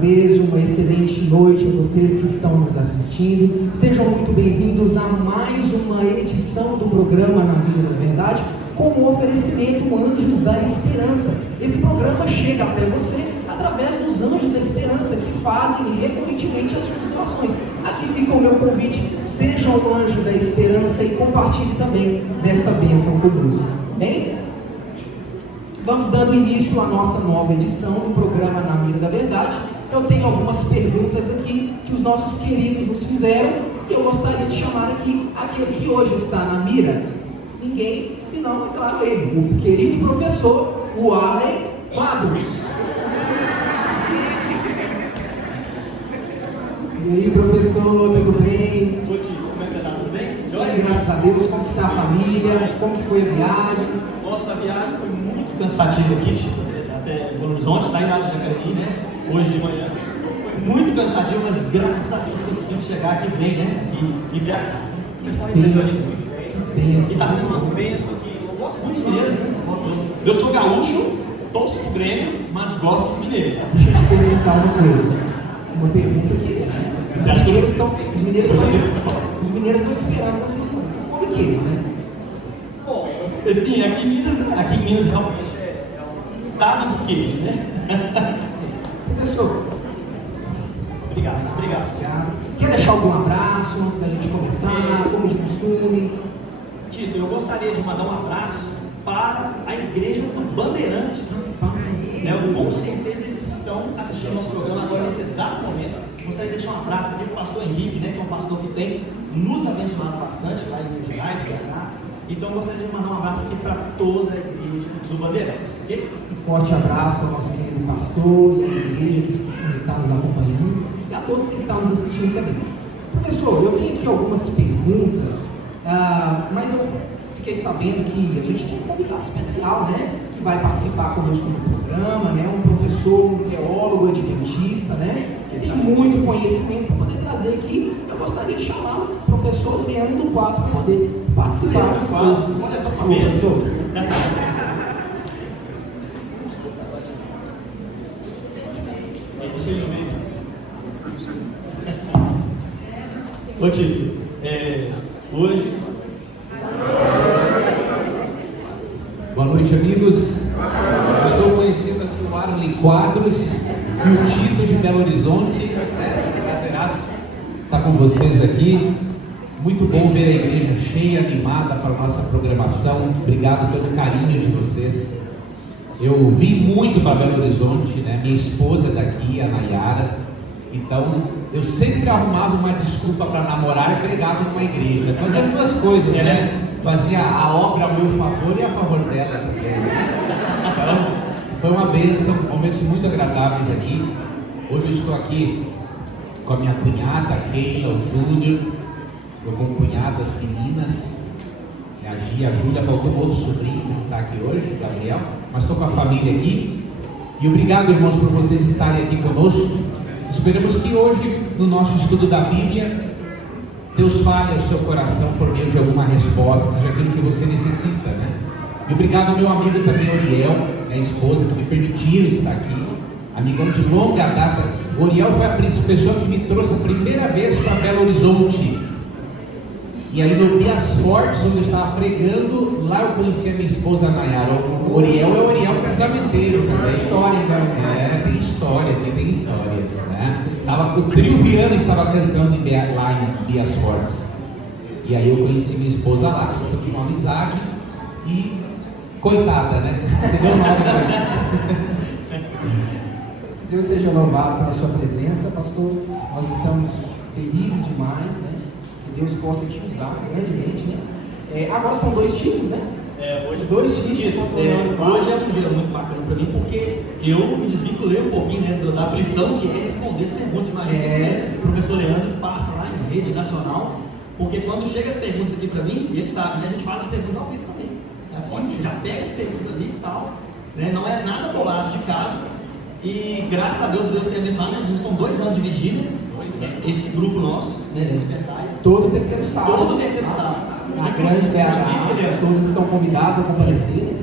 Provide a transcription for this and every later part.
vez uma excelente noite a vocês que estão nos assistindo. Sejam muito bem-vindos a mais uma edição do programa Na Vida da Verdade, com o oferecimento Anjos da Esperança. Esse programa chega até você através dos Anjos da Esperança, que fazem recorrentemente as suas doações. Aqui fica o meu convite: seja um anjo da esperança e compartilhe também dessa bênção conosco. Bem? Vamos dando início à nossa nova edição do programa Na Mira da Verdade. Eu tenho algumas perguntas aqui que os nossos queridos nos fizeram e eu gostaria de chamar aqui aquele que hoje está na mira. Ninguém, senão, é claro, ele, o querido professor, o Arlen Quadros. E aí, professor, tudo bem? Oi, tio, como é que você está? Tudo bem? Bem, graças a Deus. Como que está a família? Como que foi a viagem? Nossa, a viagem foi muito cansativa aqui, Tito, até Belo Horizonte, saí lá de Jacareí, né? Hoje de manhã. Foi muito cansativo, mas graças a Deus conseguimos chegar aqui bem, né? Aqui em BH. O pessoal recebeu ali muito bem. E está sendo uma bênção aqui. Eu gosto muito dos mineiros, né? Eu sou gaúcho, torço pro Grêmio, mas gosto dos mineiros. Deixa eu te perguntar uma coisa. Uma pergunta que os mineiros estão esperando vocês como queijo, né? Bom, assim, aqui em Minas realmente é o estado do queijo, né? Sim. Professor. Obrigado. Quer deixar algum abraço antes da gente começar, como de costume? Tito, eu gostaria de mandar um abraço para a igreja do Bandeirantes. Com certeza eles estão assistindo nosso programa agora nesse exato momento. Gostaria de deixar um abraço aqui para o pastor Henrique, né, que é um pastor que tem nos abençoado bastante lá em Minas Gerais, BH. Então eu gostaria de mandar um abraço aqui para toda a igreja do Bandeirantes, ok? Um forte abraço ao nosso querido pastor e à igreja que está nos acompanhando e a todos que estão nos assistindo também. Professor, eu tenho aqui algumas perguntas, mas eu fiquei sabendo que a gente tem um convidado especial, né, que vai participar conosco no programa, né, um professor, um teólogo adventista, né, que tem muito conhecimento para poder trazer aqui. Eu gostaria de chamar o professor Leandro Quadros para poder participar conosco. Olha essa professor. Deixa ele no meio. Ô Tito, hoje... Boa noite, amigos. Estou conhecendo aqui o Arlen Quadros e o Tito de Belo Horizonte. Está com vocês aqui. Muito bom ver a igreja cheia, animada para a nossa programação. Obrigado pelo carinho de vocês. Eu vim muito para Belo Horizonte, né? Minha esposa é daqui, a Nayara. Então, eu sempre arrumava uma desculpa para namorar e pregava numa igreja. Fazia as duas coisas, né? Fazia a obra a meu favor e a favor dela também. Então, foi uma bênção, momentos muito agradáveis aqui. Hoje eu estou aqui com a minha cunhada, a Keila, o Júnior, meu concunhado, as meninas, a Gia, a Júlia, faltou outro sobrinho que não está aqui hoje, Gabriel, mas estou com a família aqui. E obrigado, irmãos, por vocês estarem aqui conosco. Esperamos que hoje, no nosso estudo da Bíblia, Deus fale ao seu coração por meio de alguma resposta, seja aquilo que você necessita, né? E obrigado ao meu amigo também, Oriel, minha esposa, que me permitiram estar aqui, amigão de longa data. Oriel foi a pessoa que me trouxe a primeira vez para Belo Horizonte. E aí no Bias Fortes, onde eu estava pregando, lá eu conheci a minha esposa Nayara. O Oriel é o Oriel casamenteiro também. Tem história, né? O trio Viana estava cantando lá em Bias Fortes. E aí eu conheci minha esposa lá, começamos uma amizade e coitada, né? Você deu mal depois. Deus seja louvado pela sua presença, pastor. Nós estamos felizes demais, né? Que Deus possa te usar grandemente, né? Agora são 2 títulos, né? Hoje dois títulos. Hoje é um dia muito bacana para mim, porque eu me desvinculei um pouquinho, né, da aflição que é responder as perguntas. Imagina o professor Leandro passa lá em rede nacional, porque quando chega as perguntas aqui para mim, e ele sabe, né, a gente faz as perguntas ao vivo também. Assim, a gente já pega as perguntas ali e tal, né, não é nada bolado de casa. E graças a Deus tem abençoado, né? São 2 anos de vigília, esse grupo nosso, né, Despertar. Todo terceiro sábado. Todo terceiro sábado. A grande BH, todos estão convidados a comparecer.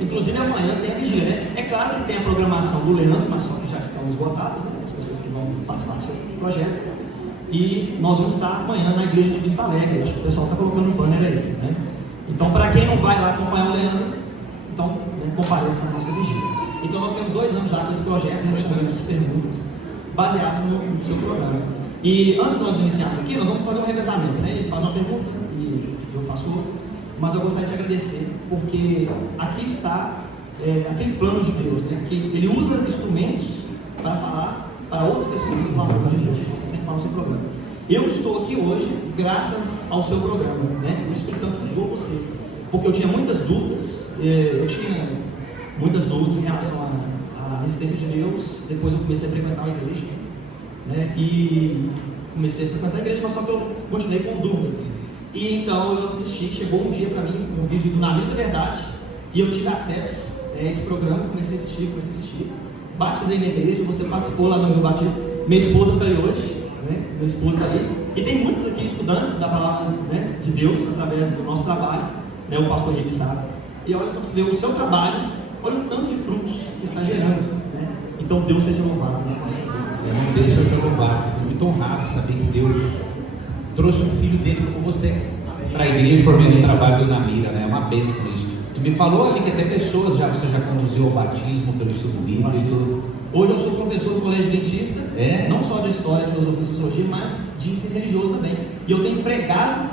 Inclusive amanhã tem a vigília, né? É claro que tem a programação do Leandro, mas só que já estão esgotados, né? As pessoas que vão participar do seu projeto. E nós vamos estar amanhã na igreja de Vista Alegre. Acho que o pessoal está colocando um banner aí, né? Então, para quem não vai lá acompanhar o Leandro, então, né, compareça na nossa vigília. Então, nós temos 2 anos já com esse projeto, respondendo essas perguntas, baseadas no seu programa. E antes de nós iniciarmos aqui, nós vamos fazer um revezamento, né? Ele faz uma pergunta e eu faço outra. Mas eu gostaria de agradecer, porque aqui está aquele plano de Deus, né? Que Ele usa instrumentos para falar para outras pessoas do amor de Deus, que você sempre fala no seu programa. Eu estou aqui hoje graças ao seu programa, né? O Espírito Santo usou você, porque eu tinha muitas dúvidas, em relação à existência de Deus. Depois eu comecei a frequentar a igreja, né? E comecei a frequentar a igreja, mas só que eu continuei com dúvidas. E então eu assisti, chegou um dia para mim, um vídeo do Na Vida Verdade, e eu tive acesso a esse programa, comecei a assistir, batizei na igreja, você participou lá no meu batismo, minha esposa está aí hoje, né? Meu esposo está aí, e tem muitos aqui estudantes da palavra, né, de Deus, através do nosso trabalho, né? O pastor Henrique sabe, e olha só para você ver o seu trabalho, olha o tanto de frutos que está gerando, né? Então Deus seja louvado, né, pastor? Deus seja louvado. Estou muito honrado de saber que Deus trouxe um filho dele com você para a igreja por meio do trabalho do Namira, né? É uma bênção isso. Tu me falou ali que até pessoas você já conduziu ao batismo pelo ensino bíblico. Hoje eu sou professor do colégio adventista, não só de história, filosofia e sociologia, mas de ensino religioso também. E eu tenho pregado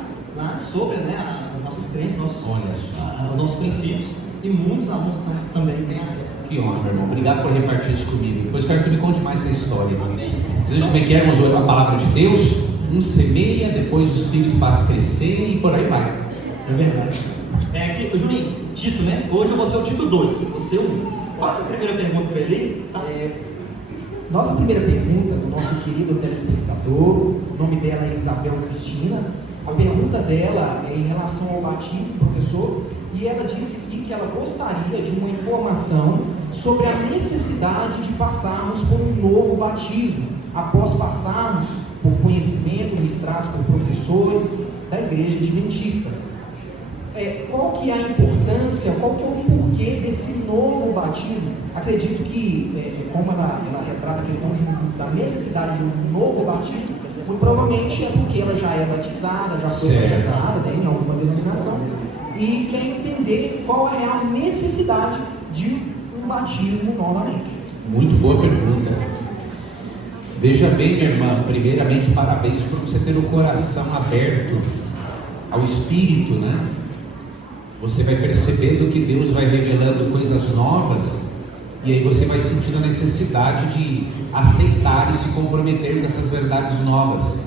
sobre, né, as nossas crenças, os nossos princípios, e muitos alunos também têm acesso. Que honra, irmão. Obrigado por repartir isso comigo. Depois quero que tu me conte mais essa história. Amém. Vocês como é que éramos a palavra de Deus? Um semeia, depois o Espírito faz crescer e por aí vai. É verdade. Aqui, Juninho, Tito, né? Hoje eu vou ser o Tito 2, você é o 1. Faça a primeira pergunta para ele. Tá? Nossa primeira pergunta do nosso querido telespectador, o nome dela é Isabel Cristina. A pergunta dela é em relação ao batismo, professor, e ela disse aqui que ela gostaria de uma informação sobre a necessidade de passarmos por um novo batismo, após passarmos por conhecimento ministrados por professores da igreja adventista. Qual que é a importância, qual que é o porquê desse novo batismo? Acredito que, como ela retrata a questão da necessidade de um novo batismo, muito provavelmente é porque ela já é batizada, já foi batizada, né, em alguma denominação, e quer entender qual é a necessidade de um batismo novamente. Muito boa pergunta. Veja bem, minha irmã, primeiramente parabéns por você ter o coração aberto ao Espírito, né? Você vai percebendo que Deus vai revelando coisas novas, e aí você vai sentindo a necessidade de aceitar e se comprometer com essas verdades novas.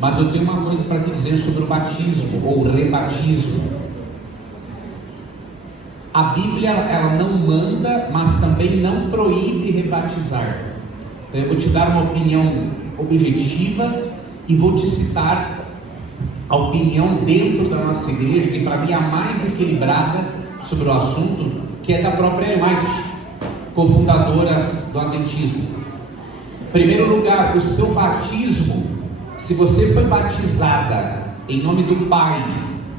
Mas eu tenho uma coisa para te dizer sobre o batismo ou rebatismo. A Bíblia, ela não manda, mas também não proíbe rebatizar. Então eu vou te dar uma opinião objetiva e vou te citar a opinião dentro da nossa igreja, que para mim é a mais equilibrada sobre o assunto, que é da própria Ellen White, cofundadora do Adventismo. Em primeiro lugar, o seu batismo, se você foi batizada em nome do Pai,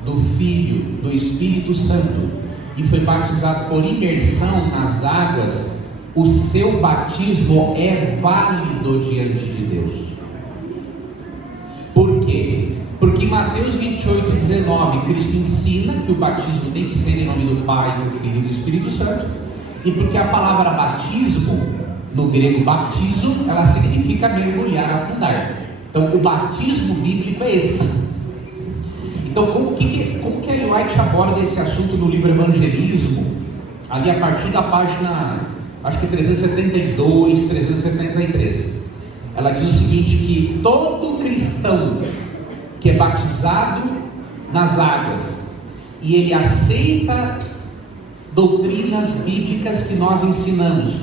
do Filho, do Espírito Santo, e foi batizado por imersão nas águas, o seu batismo é válido diante de Deus. Por quê? Porque em Mateus 28:19, Cristo ensina que o batismo tem que ser em nome do Pai, do Filho e do Espírito Santo, e porque a palavra batismo, no grego baptizo, ela significa mergulhar, afundar. Então o batismo bíblico é esse. Então como que Ellen White aborda esse assunto no livro Evangelismo, ali a partir da página, acho que 372, 373, ela diz o seguinte, que todo cristão que é batizado nas águas e ele aceita doutrinas bíblicas que nós ensinamos,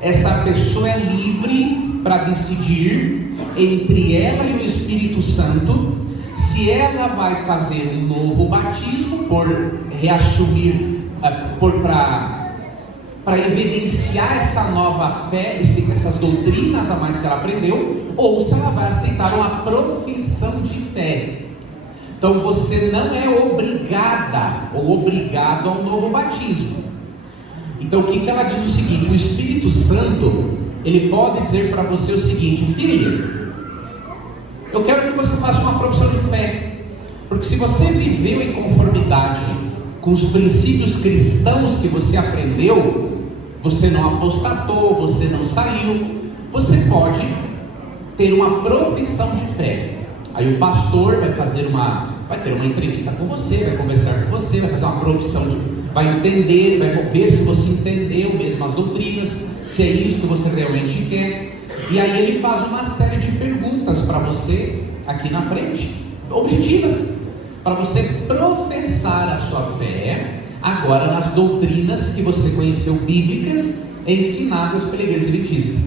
essa pessoa é livre para decidir entre ela e o Espírito Santo se ela vai fazer um novo batismo por reassumir, para evidenciar essa nova fé, essas doutrinas a mais que ela aprendeu, ou se ela vai aceitar uma profissão de fé. Então você não é obrigada ou obrigado a um novo batismo. Então o que ela diz o seguinte: o Espírito Santo, ele pode dizer para você o seguinte: filho, eu quero que você faça uma profissão de fé, porque se você viveu em conformidade com os princípios cristãos que você aprendeu, você não apostatou, você não saiu, você pode ter uma profissão de fé. Aí o pastor vai ter uma entrevista com você, vai conversar com você, vai fazer uma profissão vai entender, vai ver se você entendeu mesmo as doutrinas, se é isso que você realmente quer. E aí ele faz uma série de perguntas para você aqui na frente, objetivas, para você professar a sua fé agora nas doutrinas que você conheceu bíblicas, ensinadas pela Igreja Adventista.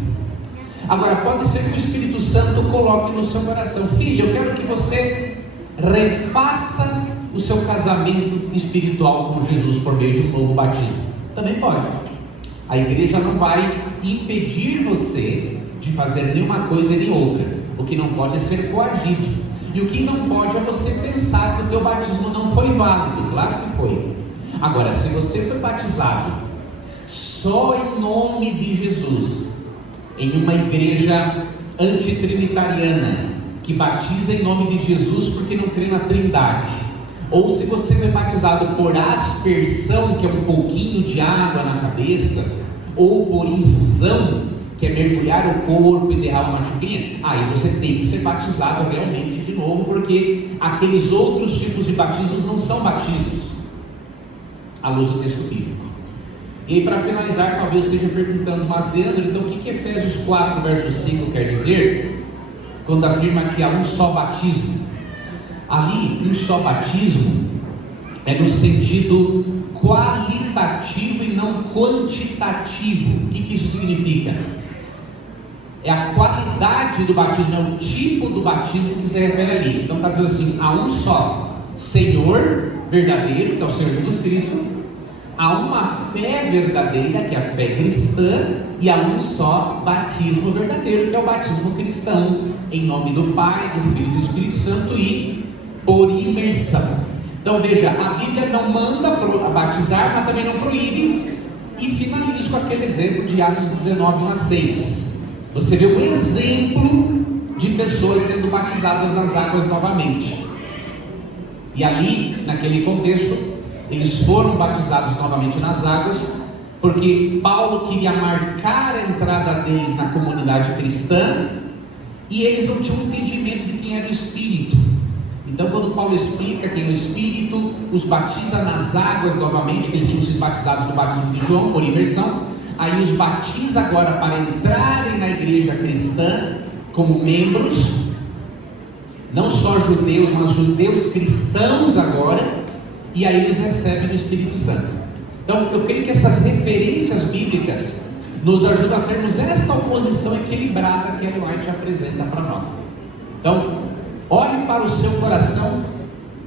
Agora pode ser que o Espírito Santo coloque no seu coração: filho, eu quero que você refaça o seu casamento espiritual com Jesus por meio de um novo batismo. Também pode. A igreja não vai impedir você de fazer nenhuma coisa nem outra. O que não pode é ser coagido. E o que não pode é você pensar que o teu batismo não foi válido. Claro que foi. Agora, se você foi batizado só em nome de Jesus, em uma igreja antitrinitariana, que batiza em nome de Jesus porque não crê na Trindade, ou se você foi batizado por aspersão, que é um pouquinho de água na cabeça, ou por infusão, que é mergulhar o corpo e derramar uma chuquinha, aí você tem que ser batizado realmente de novo, porque aqueles outros tipos de batismos não são batismos à luz do texto bíblico. E aí, para finalizar, talvez esteja perguntando: mas Leandro, então o que Efésios 4 verso 5 quer dizer quando afirma que há um só batismo? Ali, um só batismo é no sentido qualitativo e não quantitativo. O que isso significa? É a qualidade do batismo, é o tipo do batismo que se refere ali. Então está dizendo assim: há um só Senhor verdadeiro, que é o Senhor Jesus Cristo, há uma fé verdadeira, que é a fé cristã, e há um só batismo verdadeiro, que é o batismo cristão, em nome do Pai, do Filho e do Espírito Santo, e por imersão. Então veja, a Bíblia não manda batizar, mas também não proíbe. E finalizo com aquele exemplo de Atos 19, 1 a 6. Você vê um exemplo de pessoas sendo batizadas nas águas novamente. E ali, naquele contexto, eles foram batizados novamente nas águas, porque Paulo queria marcar a entrada deles na comunidade cristã, e eles não tinham entendimento de quem era o Espírito. Então quando Paulo explica quem é o Espírito, os batiza nas águas novamente, que eles tinham sido batizados no batismo de João, por imersão, aí os batiza agora para entrarem na igreja cristã, como membros, não só judeus, mas judeus cristãos agora, e aí eles recebem o Espírito Santo. Então eu creio que essas referências bíblicas nos ajudam a termos esta oposição equilibrada que a Ellen White apresenta para nós. Então olhe para o seu coração,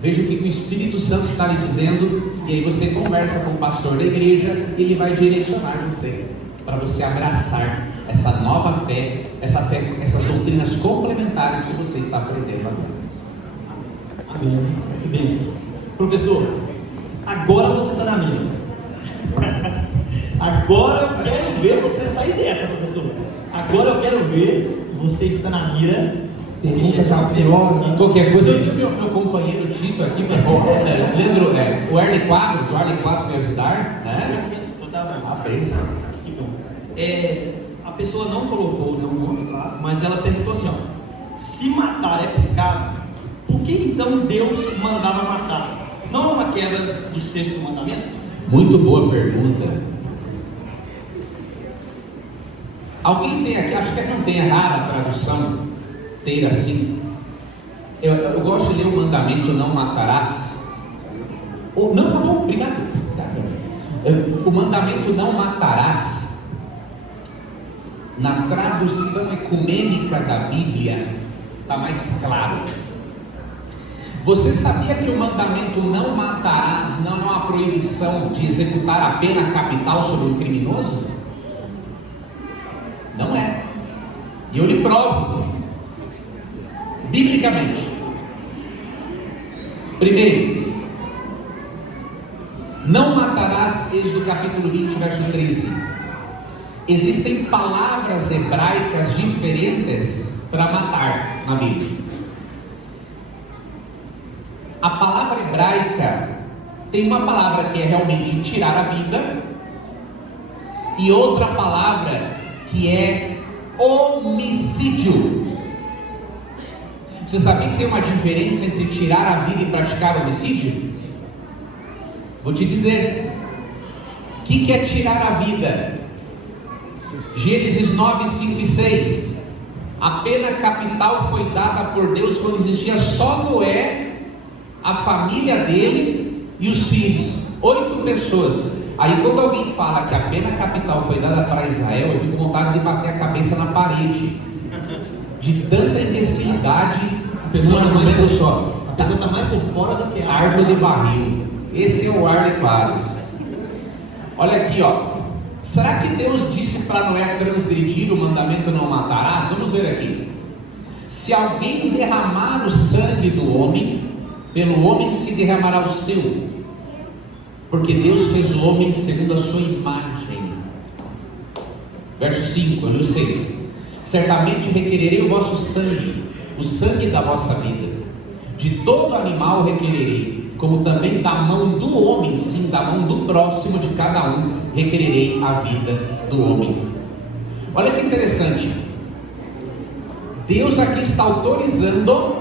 veja o que o Espírito Santo está lhe dizendo, e aí você conversa com o pastor da igreja, e ele vai direcionar você, para você abraçar essa nova fé, essas doutrinas complementares que você está aprendendo agora. Amém. Que bênção. Professor, agora você está na mira. Agora eu quero ver você sair dessa, professor. Agora eu quero ver você estar na mira. Pergunta capciosa. Qualquer coisa, eu tenho meu companheiro Tito aqui, Leandro, o Arley Quadros me ajudar, né? A bênção. Que bom. A pessoa não colocou o nome, tá? Mas ela perguntou assim: ó, se matar é pecado, por que então Deus mandava matar? Não é uma quebra do 6º mandamento? Muito boa pergunta. Alguém tem aqui, acho que não tem errada a tradução, ter assim. Eu gosto de ler o mandamento: não matarás. Não, tá bom, obrigado. O mandamento não matarás, na tradução ecumênica da Bíblia, está mais claro. Você sabia que o mandamento não matarás não é uma proibição de executar a pena capital sobre um criminoso? Não é. E eu lhe provo biblicamente. Primeiro, Não matarás, Êxodo capítulo 20, verso 13. Existem palavras hebraicas diferentes para matar na Bíblia. A palavra hebraica tem uma palavra que é realmente tirar a vida, e outra palavra que é homicídio. Você sabia que tem uma diferença entre tirar a vida e praticar homicídio? Vou te dizer. O que é tirar a vida? Gênesis 9, 5 e 6. A pena capital foi dada por Deus quando existia só Noé, a família dele e os filhos, 8 pessoas. Aí quando alguém fala que a pena capital foi dada para Israel, eu fico com vontade de bater a cabeça na parede, de tanta imbecilidade. A pessoa A está mais por fora do que a árvore de barril. Esse é o Arley Quadros. Olha aqui, ó. Será que Deus disse para Noé transgredir o mandamento não matarás? Vamos ver aqui. Se alguém derramar o sangue do homem, pelo homem se derramará o seu, porque Deus fez o homem segundo a sua imagem. Verso 5, no 6. Certamente requererei o vosso sangue, o sangue da vossa vida. De todo animal requererei, como também da mão do homem, sim, da mão do próximo de cada um, requererei a vida do homem. Olha que interessante. Deus aqui está autorizando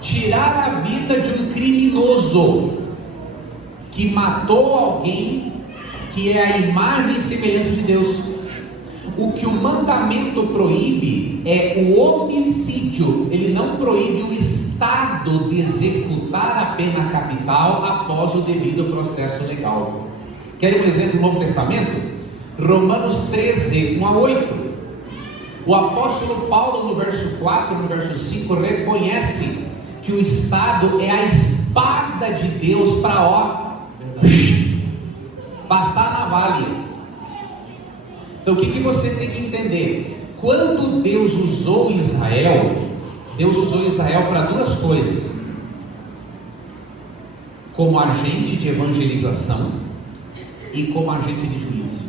tirar a vida de um criminoso que matou alguém que é a imagem e semelhança de Deus. O que o mandamento proíbe é o homicídio. Ele não proíbe o Estado de executar a pena capital após o devido processo legal. Quer um exemplo do Novo Testamento? Romanos 13, 1 a 8. O apóstolo Paulo, no verso 4, no verso 5, reconhece que o Estado é a espada de Deus para passar na navalha. Então o que você tem que entender? Quando Deus usou Israel para duas coisas: como agente de evangelização e como agente de juízo.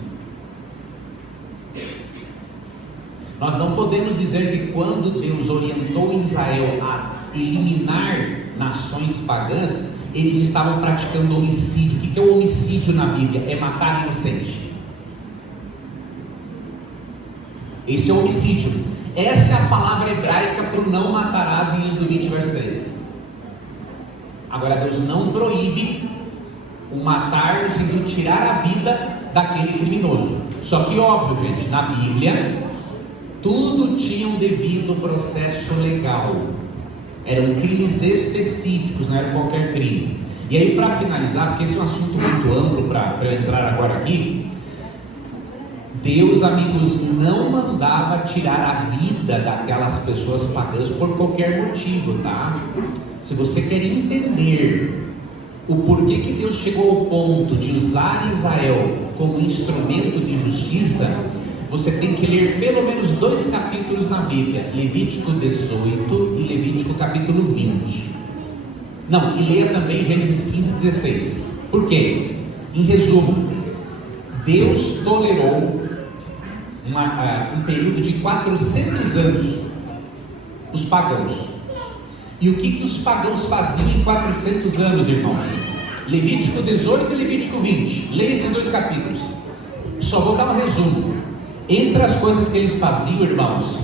Nós não podemos dizer que quando Deus orientou Israel a eliminar nações pagãs, eles estavam praticando homicídio. O que é o homicídio na Bíblia? É matar inocente. Esse é o homicídio. Essa é a palavra hebraica para o não matarás em Êxodo 20, verso 13. Agora Deus não proíbe o matar no sentido de tirar a vida daquele criminoso. Só que óbvio, gente, na Bíblia tudo tinha um devido processo legal. Eram crimes específicos, não era qualquer crime. E aí, para finalizar, porque esse é um assunto muito amplo para eu entrar agora aqui, Deus, amigos, não mandava tirar a vida daquelas pessoas pagãs por qualquer motivo, tá? Se você quer entender o porquê que Deus chegou ao ponto de usar Israel como instrumento de justiça, você tem que ler pelo menos 2 capítulos na Bíblia, Levítico 18 e Levítico capítulo 20. Não, e leia também Gênesis 15 e 16. Por quê? Em resumo, Deus tolerou um período de 400 anos os pagãos. E o que os pagãos faziam em 400 anos, irmãos? Levítico 18 e Levítico 20. Leia esses 2 capítulos. Só vou dar um resumo. Entre as coisas que eles faziam, irmãos,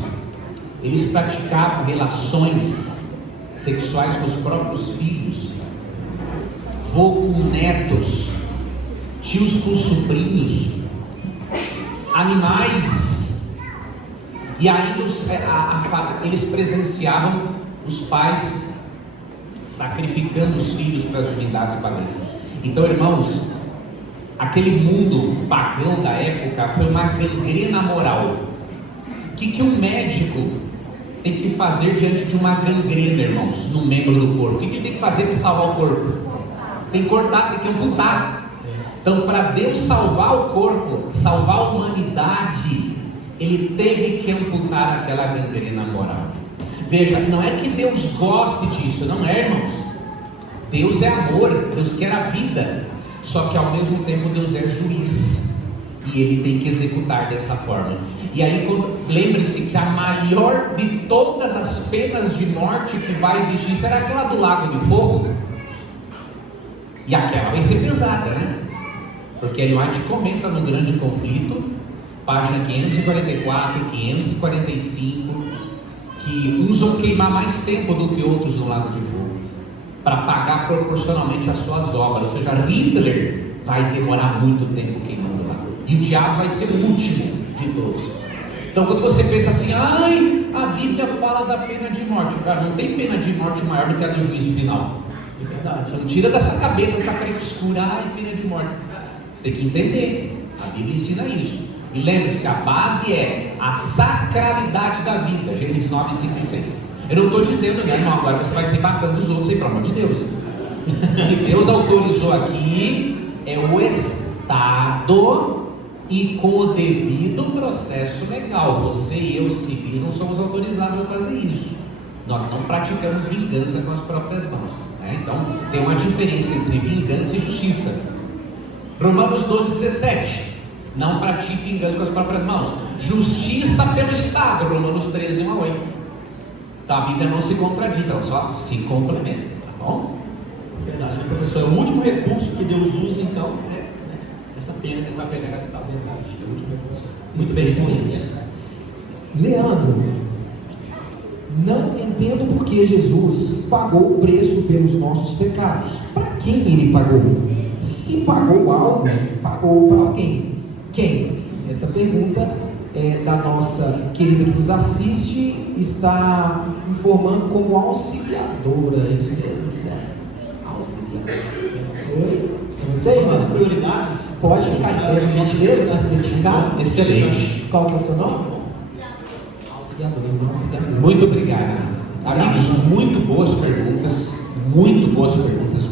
eles praticavam relações sexuais com os próprios filhos, vô com netos, tios com sobrinhos, animais. E ainda eles presenciavam os pais sacrificando os filhos para as divindades pagãs. Então, irmãos, aquele mundo pagão da época foi uma gangrena moral. O que um médico tem que fazer diante de uma gangrena, irmãos, no membro do corpo? O que ele tem que fazer para salvar o corpo? Tem que cortar, tem que amputar. Então, para Deus salvar o corpo, salvar a humanidade, Ele teve que amputar aquela gangrena moral. Veja, não é que Deus goste disso, não é, irmãos? Deus é amor, Deus quer a vida. só que ao mesmo tempo Deus é juiz e Ele tem que executar dessa forma. E aí lembre-se que a maior de todas as penas de morte que vai existir será aquela do lago de fogo, e aquela vai ser pesada, né? Porque Ellen White comenta no Grande Conflito, página 544, 545, que uns vão queimar mais tempo do que outros no lago de fogo, para pagar proporcionalmente as suas obras. Ou seja, Hitler vai demorar muito tempo queimando lá, e o diabo vai ser o último de todos. Então quando você pensa assim, ai, a Bíblia fala da pena de morte, cara, não tem pena de morte maior do que a do juízo final. É verdade. Então tira da sua cabeça essa frescura, ai, pena de morte. Você tem que entender, a Bíblia ensina isso. E lembre-se, a base é a sacralidade da vida, Gênesis 9, 5 e 6. Eu não estou dizendo, né, não, agora você vai sair matando os outros aí, pelo amor de Deus. O que Deus autorizou aqui é o Estado, e com o devido processo legal. Você e eu, civis, não somos autorizados a fazer isso. Nós não praticamos vingança com as próprias mãos, né? Então tem uma diferença entre vingança e justiça. Romanos 12, 17. Não pratique vingança com as próprias mãos. Justiça pelo Estado, Romanos 13, 1 a 8. Então a Bíblia não se contradiz, ela só se complementa, tá bom? Verdade, né, professor? É o último recurso que Deus usa, então, essa pena é verdade. É o último recurso. Muito bem respondido. Leandro, não entendo por que Jesus pagou o preço pelos nossos pecados. Para quem Ele pagou? Se pagou algo, pagou para alguém. Quem? Essa pergunta é da nossa querida que nos assiste, está informando como auxiliadora. É isso mesmo, certo? Auxiliadora. Oi? Vocês, As né? prioridades. Pode ficar em pé, gentileza, para se identificar. Excelente. Qual que é o seu nome? Auxiliadora, auxiliadora. Muito obrigado. Amigos, muito boas perguntas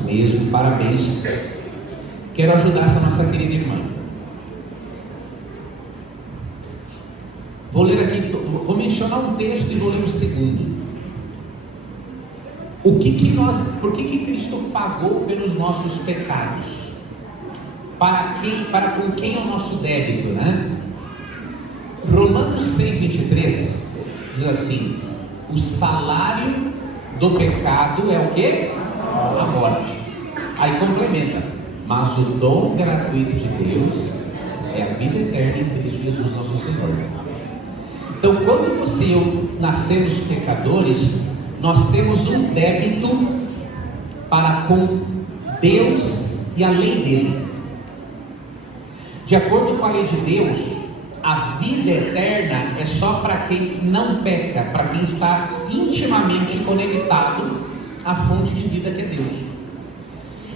mesmo, parabéns. Quero ajudar essa nossa querida irmã. Vou ler aqui, vou mencionar um texto e vou ler um segundo. Por que Cristo pagou pelos nossos pecados? Para com quem é o nosso débito, né? Romanos 6,23 diz assim: o salário do pecado é o quê? A morte. Aí complementa: mas o dom gratuito de Deus é a vida eterna em Cristo Jesus nosso Senhor. Então, quando você e eu nascemos pecadores, nós temos um débito para com Deus e a lei dele. De acordo com a lei de Deus, a vida eterna é só para quem não peca, para quem está intimamente conectado à fonte de vida que é Deus.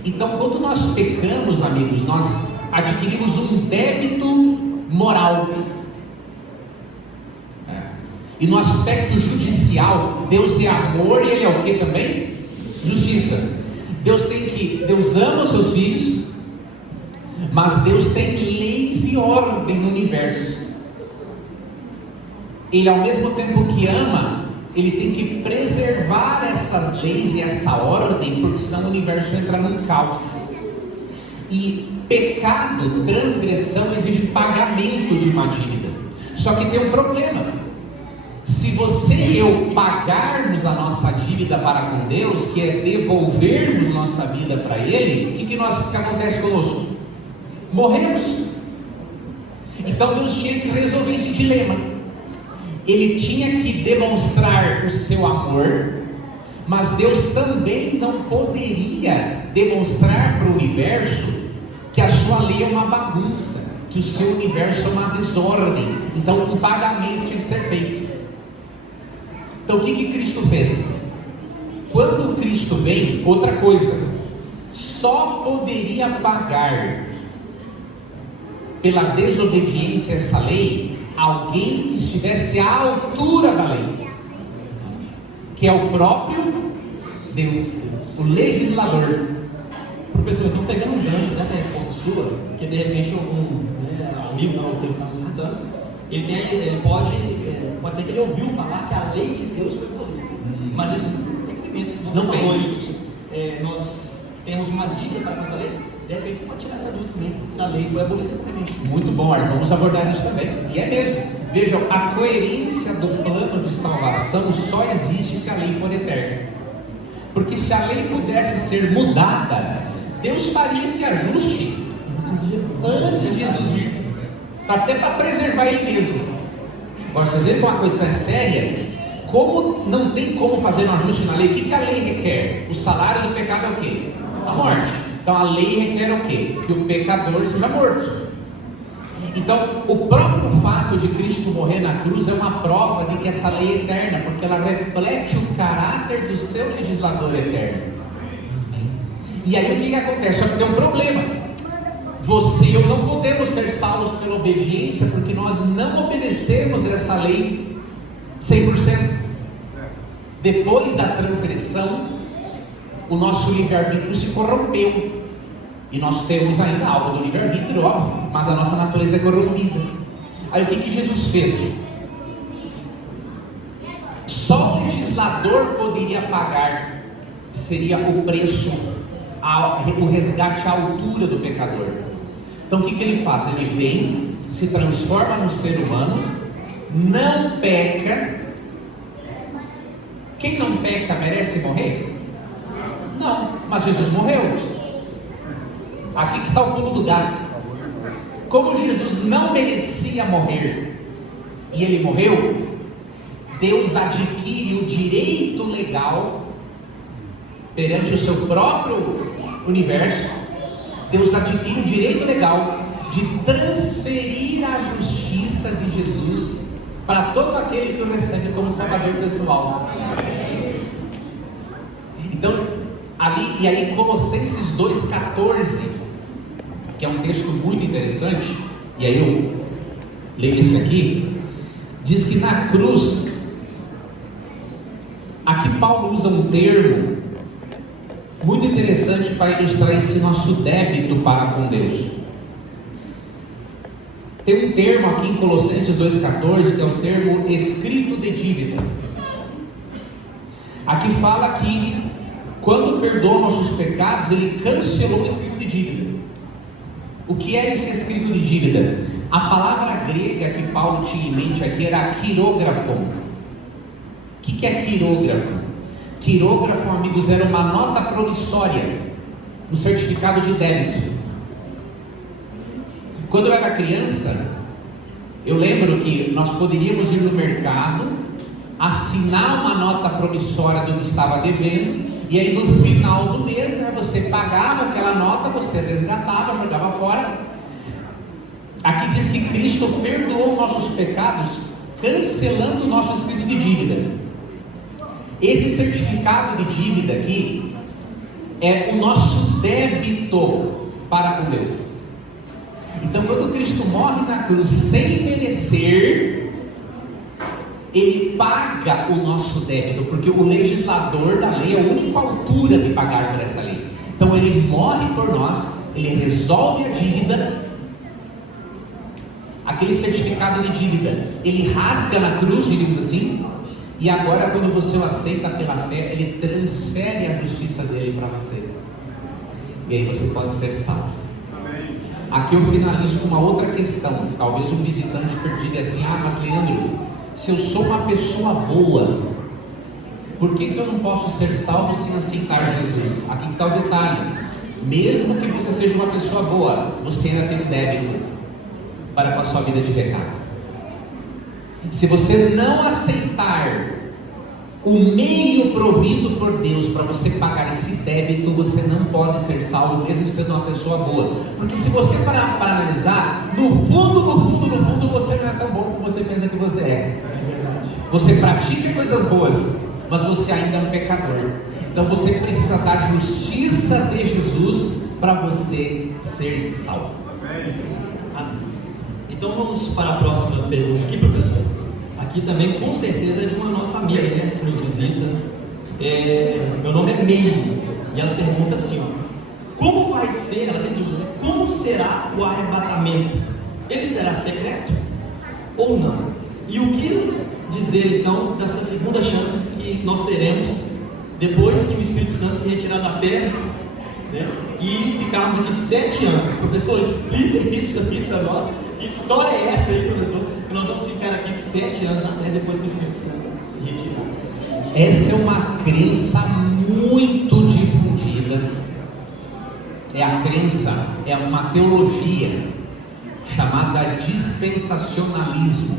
Então, quando nós pecamos, amigos, nós adquirimos um débito moral. E no aspecto judicial, Deus é amor e Ele é o que também? Justiça. Deus ama os seus filhos, mas Deus tem leis e ordem no universo. Ele, ao mesmo tempo que ama, Ele tem que preservar essas leis e essa ordem, porque senão o universo entra num caos. E pecado, transgressão, exige pagamento de uma dívida. Só que tem um problema. Se você e eu pagarmos a nossa dívida para com Deus, que é devolvermos nossa vida para Ele, o que acontece conosco? Morremos. Então Deus tinha que resolver esse dilema. Ele tinha que demonstrar o seu amor, mas Deus também não poderia demonstrar para o universo que a sua lei é uma bagunça, que o seu universo é uma desordem. Então um pagamento tinha que ser feito. Então o que Cristo fez? Quando Cristo vem, outra coisa, só poderia pagar pela desobediência a essa lei alguém que estivesse à altura da lei, que é o próprio Deus, o legislador. Professor, então pegando um gancho dessa resposta sua, que de repente um amigo não tem que estar nos visitando, ele pode ser que ele ouviu falar que a lei de Deus foi abolida, mas isso não tem limites. Você falou aí que nós temos uma dívida para essa lei, de repente você pode tirar essa dúvida também, se a lei foi abolida por mim. Muito bom, vamos abordar isso também. E é mesmo. Vejam, a coerência do plano de salvação só existe se a lei for eterna. Porque se a lei pudesse ser mudada, Deus faria esse ajuste antes de Jesus vir, até para preservar Ele mesmo. Agora, vocês veem que uma coisa tão séria, como não tem como fazer um ajuste na lei, o que a lei requer? O salário do pecado é o quê? A morte. Então a lei requer o quê? Que o pecador seja morto. Então o próprio fato de Cristo morrer na cruz é uma prova de que essa lei é eterna, porque ela reflete o caráter do seu legislador eterno. E aí o que acontece? Só que tem um problema. Você e eu não podemos ser salvos pela obediência, porque nós não obedecemos essa lei 100%. Depois da transgressão, o nosso livre-arbítrio se corrompeu. E nós temos ainda algo do livre-arbítrio, óbvio, mas a nossa natureza é corrompida. Aí o que Jesus fez? Só o legislador poderia pagar, seria o preço, o resgate à altura do pecador. Então o que ele faz? Ele vem, se transforma num ser humano, não peca. Quem não peca merece morrer? Não, mas Jesus morreu. Aqui que está o pulo do gato. Como Jesus não merecia morrer e ele morreu, Deus adquire o direito legal perante o seu próprio universo. Deus adquire o direito legal de transferir a justiça de Jesus para todo aquele que o recebe como Salvador pessoal. Então, e aí Colossenses 2,14, que é um texto muito interessante, e aí eu leio esse aqui, diz que na cruz, aqui Paulo usa um termo muito interessante para ilustrar esse nosso débito para com Deus. Tem um termo aqui em Colossenses 2,14, que é um termo escrito de dívida. Aqui fala que quando perdoa nossos pecados, ele cancelou o escrito de dívida. O que era esse escrito de dívida? A palavra grega que Paulo tinha em mente aqui era quirógrafon. O que é quirógrafo? Quirógrafo, amigos, era uma nota promissória no certificado de débito. Quando eu era criança, eu lembro que nós poderíamos ir no mercado, assinar uma nota promissória do que estava devendo, e aí no final do mês, você pagava aquela nota, você resgatava, jogava fora. Aqui diz que Cristo perdoou nossos pecados, cancelando o nosso escrito de dívida. Esse certificado de dívida aqui é o nosso débito para com Deus. Então, quando Cristo morre na cruz sem merecer, Ele paga o nosso débito, porque o legislador da lei é a única altura de pagar por essa lei. Então Ele morre por nós, Ele resolve a dívida, aquele certificado de dívida, Ele rasga na cruz, diríamos assim, e agora quando você o aceita pela fé, Ele transfere a justiça dele para você, e aí você pode ser salvo. Aqui eu finalizo com uma outra questão. Talvez um visitante diga assim: mas Leandro, se eu sou uma pessoa boa, por que eu não posso ser salvo sem aceitar Jesus? Aqui que está o detalhe. Mesmo que você seja uma pessoa boa, você ainda tem um débito para com a sua vida de pecado. Se você não aceitar o meio provido por Deus para você pagar esse débito, você não pode ser salvo, mesmo sendo uma pessoa boa. Porque se você parar para analisar, no fundo, você não é tão bom como você pensa que você é. Você pratica coisas boas, mas você ainda é um pecador. Então você precisa da justiça de Jesus para você ser salvo. Amém. Então vamos para a próxima pergunta aqui, professor. Aqui também com certeza é de uma nossa amiga, né, que nos visita. Meu nome é Meire, e ela pergunta assim, como vai ser, ela tem dúvida, né? Como será o arrebatamento? Ele será secreto ou não? E o que dizer então dessa segunda chance que nós teremos depois que o Espírito Santo se retirar da terra né? E ficávamos aqui 7 anos. Professor, explica isso aqui para nós. Que história é essa aí, professor? Que nós vamos ficar aqui 7 anos na Terra depois que o Espírito Santo se retirar. Essa é uma crença muito difundida. É uma teologia chamada dispensacionalismo.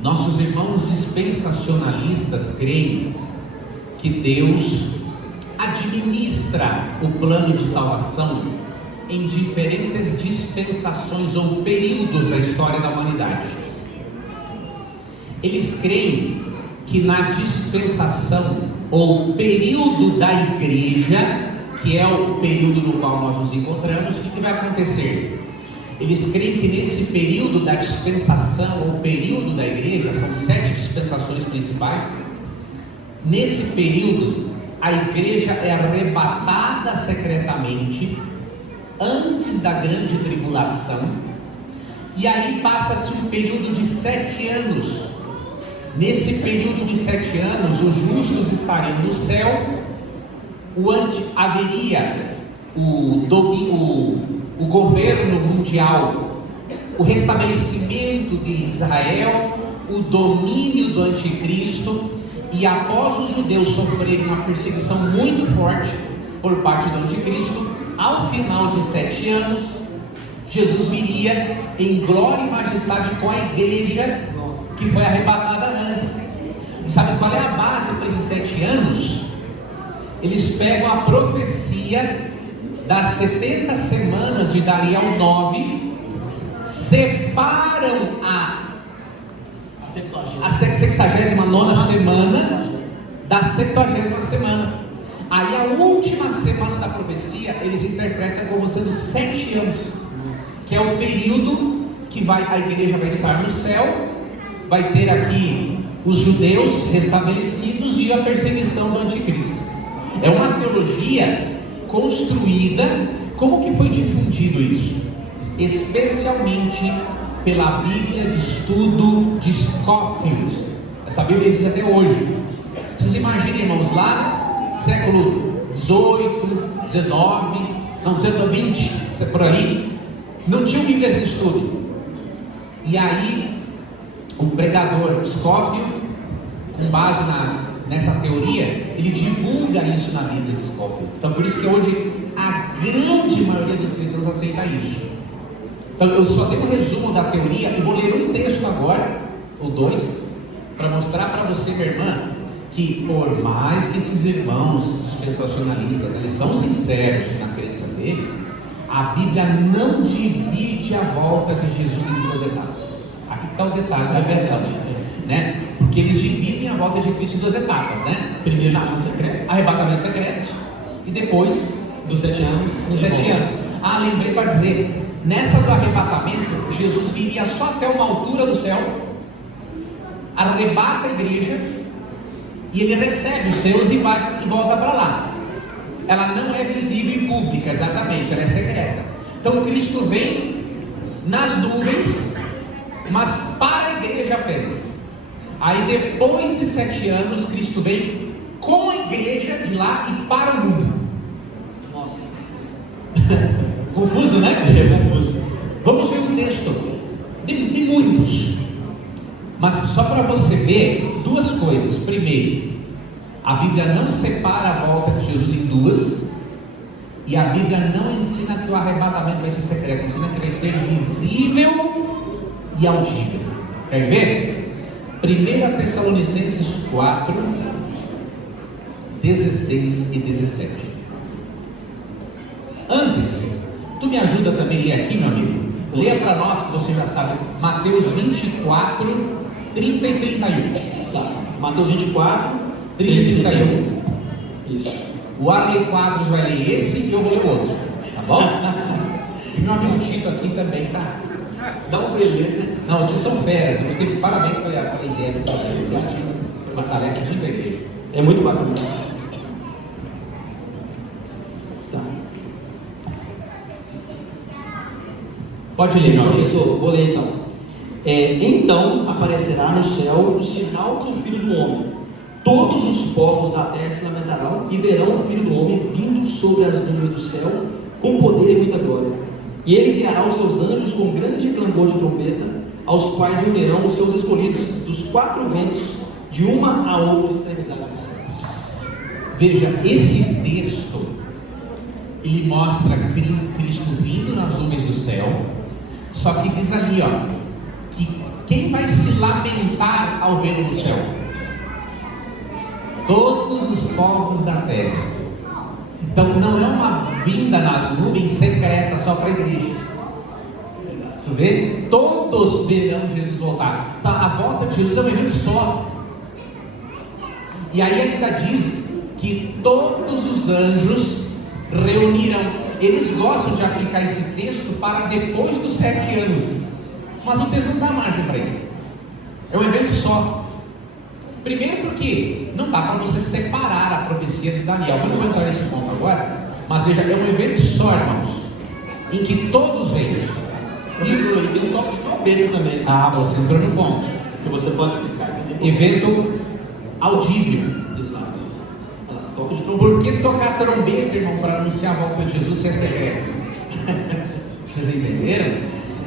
Nossos irmãos dispensacionalistas creem que Deus administra o plano de salvação em diferentes dispensações ou períodos da história da humanidade. Eles creem que na dispensação ou período da igreja, que é o período no qual nós nos encontramos, o que vai acontecer? Eles creem que nesse período da dispensação ou período da igreja, são 7 dispensações principais, nesse período a igreja é arrebatada secretamente antes da grande tribulação, e aí passa-se um período de 7 anos. Nesse período de 7 anos, os justos estariam no céu, onde haveria o governo mundial, o restabelecimento de Israel, o domínio do anticristo, e após os judeus sofrerem uma perseguição muito forte por parte do anticristo, ao final de 7 anos, Jesus viria em glória e majestade com a igreja que foi arrebatada antes. E sabe qual é a base para esses 7 anos? Eles pegam a profecia das 70 semanas de Daniel 9, separam a 69ª semana da 70ª semana. Aí a última semana da profecia eles interpretam como sendo 7 anos, que é o período que a igreja vai estar no céu, vai ter aqui os judeus restabelecidos e a perseguição do anticristo. É uma teologia construída. Como que foi difundido isso? Especialmente pela Bíblia de Estudo de Scofield. Essa Bíblia existe até hoje. Vocês imaginem, irmãos, lá século 18, 19, não, 20, por ali, não tinha Bíblias de estudo. E aí o pregador Scofield, com base nessa teoria, ele divulga isso na Bíblia de Scofield. Então por isso que hoje a grande maioria dos cristãos aceita isso. Então eu só dei um resumo da teoria e vou ler um texto agora, ou 2, para mostrar para você, minha irmã, que por mais que esses irmãos dispensacionalistas, eles são sinceros na crença deles, a Bíblia não divide a volta de Jesus em 2 etapas. Aqui está o detalhe da verdade, né? Porque eles dividem a volta de Cristo em 2 etapas, né? Primeiro arrebatamento secreto, e depois dos 7 anos. Dos 7 anos. Ah, lembrei para dizer, nessa do arrebatamento, Jesus viria só até uma altura do céu, arrebata a igreja, e ele recebe os seus e volta para lá. Ela não é visível e pública, exatamente, ela é secreta. Então Cristo vem nas nuvens, mas para a igreja apenas. Aí depois de 7 anos, Cristo vem com a igreja de lá e para o mundo. Nossa. Confuso, né? É confuso. Vamos ver um texto de muitos, mas só para você ver 2 coisas. Primeiro, a Bíblia não separa a volta de Jesus em 2, e a Bíblia não ensina que o arrebatamento vai ser secreto, ensina que vai ser visível e audível. Quer ver? 1 Tessalonicenses 4, 16 e 17. Antes, tu me ajuda também a ler aqui, meu amigo? Leia para nós, que você já sabe, Mateus 24, 30 e 31. Tá, Mateus 24, 30 e 31. Isso. O Arley Quadros vai ler esse e eu vou ler o outro, tá bom? E meu amigo Tito aqui também, tá? Dá um brilhante, né? Não, vocês são feras, eu gostei, parabéns pela ideia do projeto, fortalece muito a igreja. É muito bacana. Tá. Pode ler, meu amigo. Professor, vou ler então. Então aparecerá no céu o sinal do Filho do Homem. Todos os povos da terra se lamentarão e verão o Filho do Homem vindo sobre as nuvens do céu, com poder e muita glória. E ele enviará os seus anjos com grande clamor de trombeta, aos quais reunirão os seus escolhidos dos quatro ventos, de uma a outra extremidade dos céus. Veja, esse texto, ele mostra Cristo vindo nas nuvens do céu, só que diz ali, ó, que quem vai se lamentar ao vê-lo no céu? Todos os povos da terra. Então não é uma vinda nas nuvens secreta só para a igreja. Você vê? Todos verão Jesus voltar. Então, a volta de Jesus é um evento só. E aí ainda diz que todos os anjos reunirão. Eles gostam de aplicar esse texto para depois dos 7 anos, mas o texto não dá margem para isso. É um evento só. Primeiro porque não dá para você separar a profecia de Daniel. Eu não vou entrar nesse ponto agora, mas veja, é um evento só, irmãos, em que todos veem. Professor, e tem um toque de trombeta também. Ah, você entrou no ponto. Que você pode explicar. Evento audível. Exato. Toque de trombeta. Por que tocar trombeta, irmão, para anunciar a volta de Jesus se é secreto? Vocês entenderam?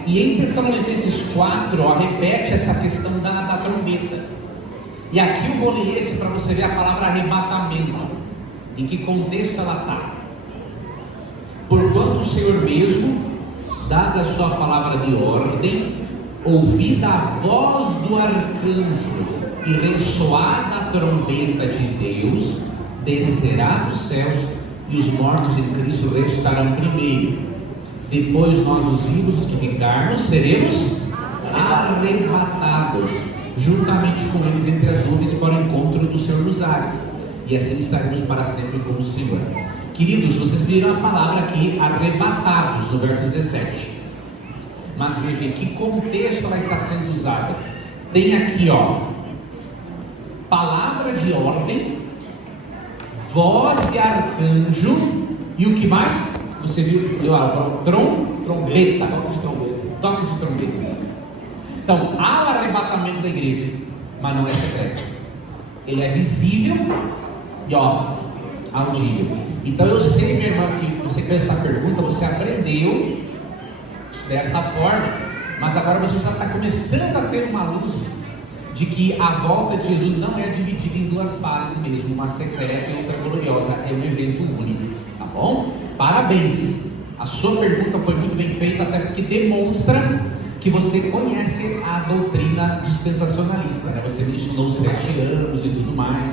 E em Tessalonicenses 4, ó, repete essa questão da trombeta. E aqui eu vou ler esse para você ver a palavra arrebatamento, em que contexto ela está. Porquanto o Senhor mesmo, dada a sua palavra de ordem, ouvida a voz do arcanjo e ressoada a trombeta de Deus, descerá dos céus, e os mortos em Cristo ressuscitarão primeiro. Depois nós, os vivos, os que ficarmos, seremos arrebatados juntamente com eles entre as nuvens para o encontro do Senhor nos ares, e assim estaremos para sempre com o Senhor. Queridos, vocês viram a palavra aqui, arrebatados, no verso 17. Mas veja em que contexto ela está sendo usada. Tem aqui, ó, palavra de ordem, voz de arcanjo, e o que mais? Você viu? Trombeta. Toque de trombeta. Então, há o arrebatamento da igreja, mas não é secreto. Ele é visível e, ó, audível. Então eu sei, minha irmã, que você fez essa pergunta, você aprendeu desta forma, mas agora você já está começando a ter uma luz de que a volta de Jesus não é dividida em duas fases mesmo, uma secreta e outra gloriosa, é um evento único, tá bom? Parabéns, a sua pergunta foi muito bem feita, até porque demonstra que você conhece a doutrina dispensacionalista, né? Você mencionou os 7 anos e tudo mais,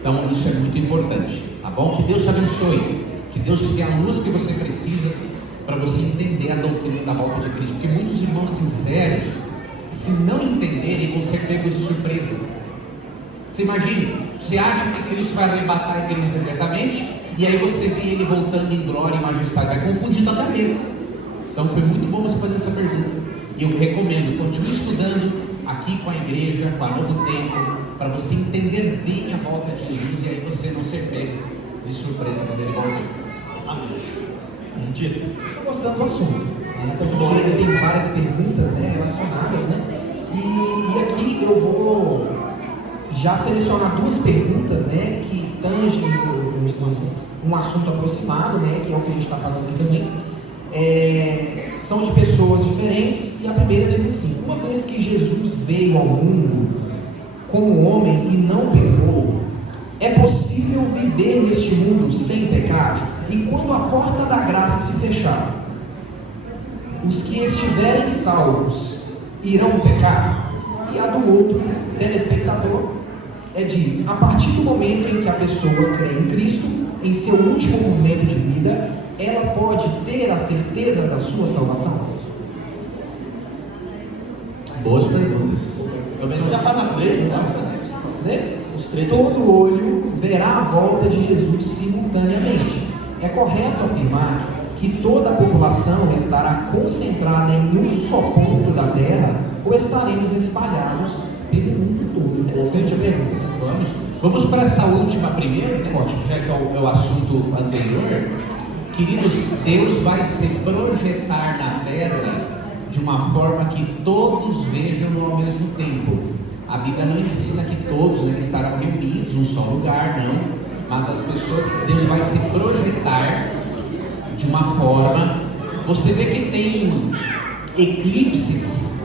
então isso é muito importante, tá bom? Que Deus te abençoe, que Deus te dê a luz que você precisa para você entender a doutrina da volta de Cristo, porque muitos irmãos sinceros, se não entenderem, vão ser pegos de surpresa. Você imagine, você acha que Cristo vai arrebatar a igreja secretamente, e aí você vê ele voltando em glória e majestade, vai confundindo a cabeça. Então foi muito bom você fazer essa pergunta. E eu recomendo, continue estudando aqui com a igreja, com a Novo Tempo, para você entender bem a volta de Jesus, e aí você não ser pego de surpresa quando ele voltar. Amém. Dito. Estou gostando do assunto, né? Então, porque tem várias perguntas, né, relacionadas, né? E aqui eu vou já selecionar 2 perguntas, né, que tangem um assunto aproximado, né, que é o que a gente está falando aqui também. São de pessoas diferentes, e a primeira diz assim: uma vez que Jesus veio ao mundo como homem e não pecou, é possível viver neste mundo sem pecado? E quando a porta da graça se fechar, os que estiverem salvos irão pecar? E a do outro telespectador diz: a partir do momento em que a pessoa crê em Cristo, em seu último momento de vida, ela pode ter a certeza da sua salvação? Boas perguntas. Eu mesmo já faço as 3, né? Posso ler? Os 3. Todo olho verá a volta de Jesus simultaneamente. É correto afirmar que toda a população estará concentrada em um só ponto da Terra, ou estaremos espalhados pelo mundo todo? Interessante a pergunta. Vamos para essa última primeiro, né? Ótimo, já que é o assunto anterior. Queridos, Deus vai se projetar na Terra de uma forma que todos vejam ao mesmo tempo. A Bíblia não ensina que todos, né, estarão reunidos num só lugar, não. Mas as pessoas, Deus vai se projetar você vê que tem eclipses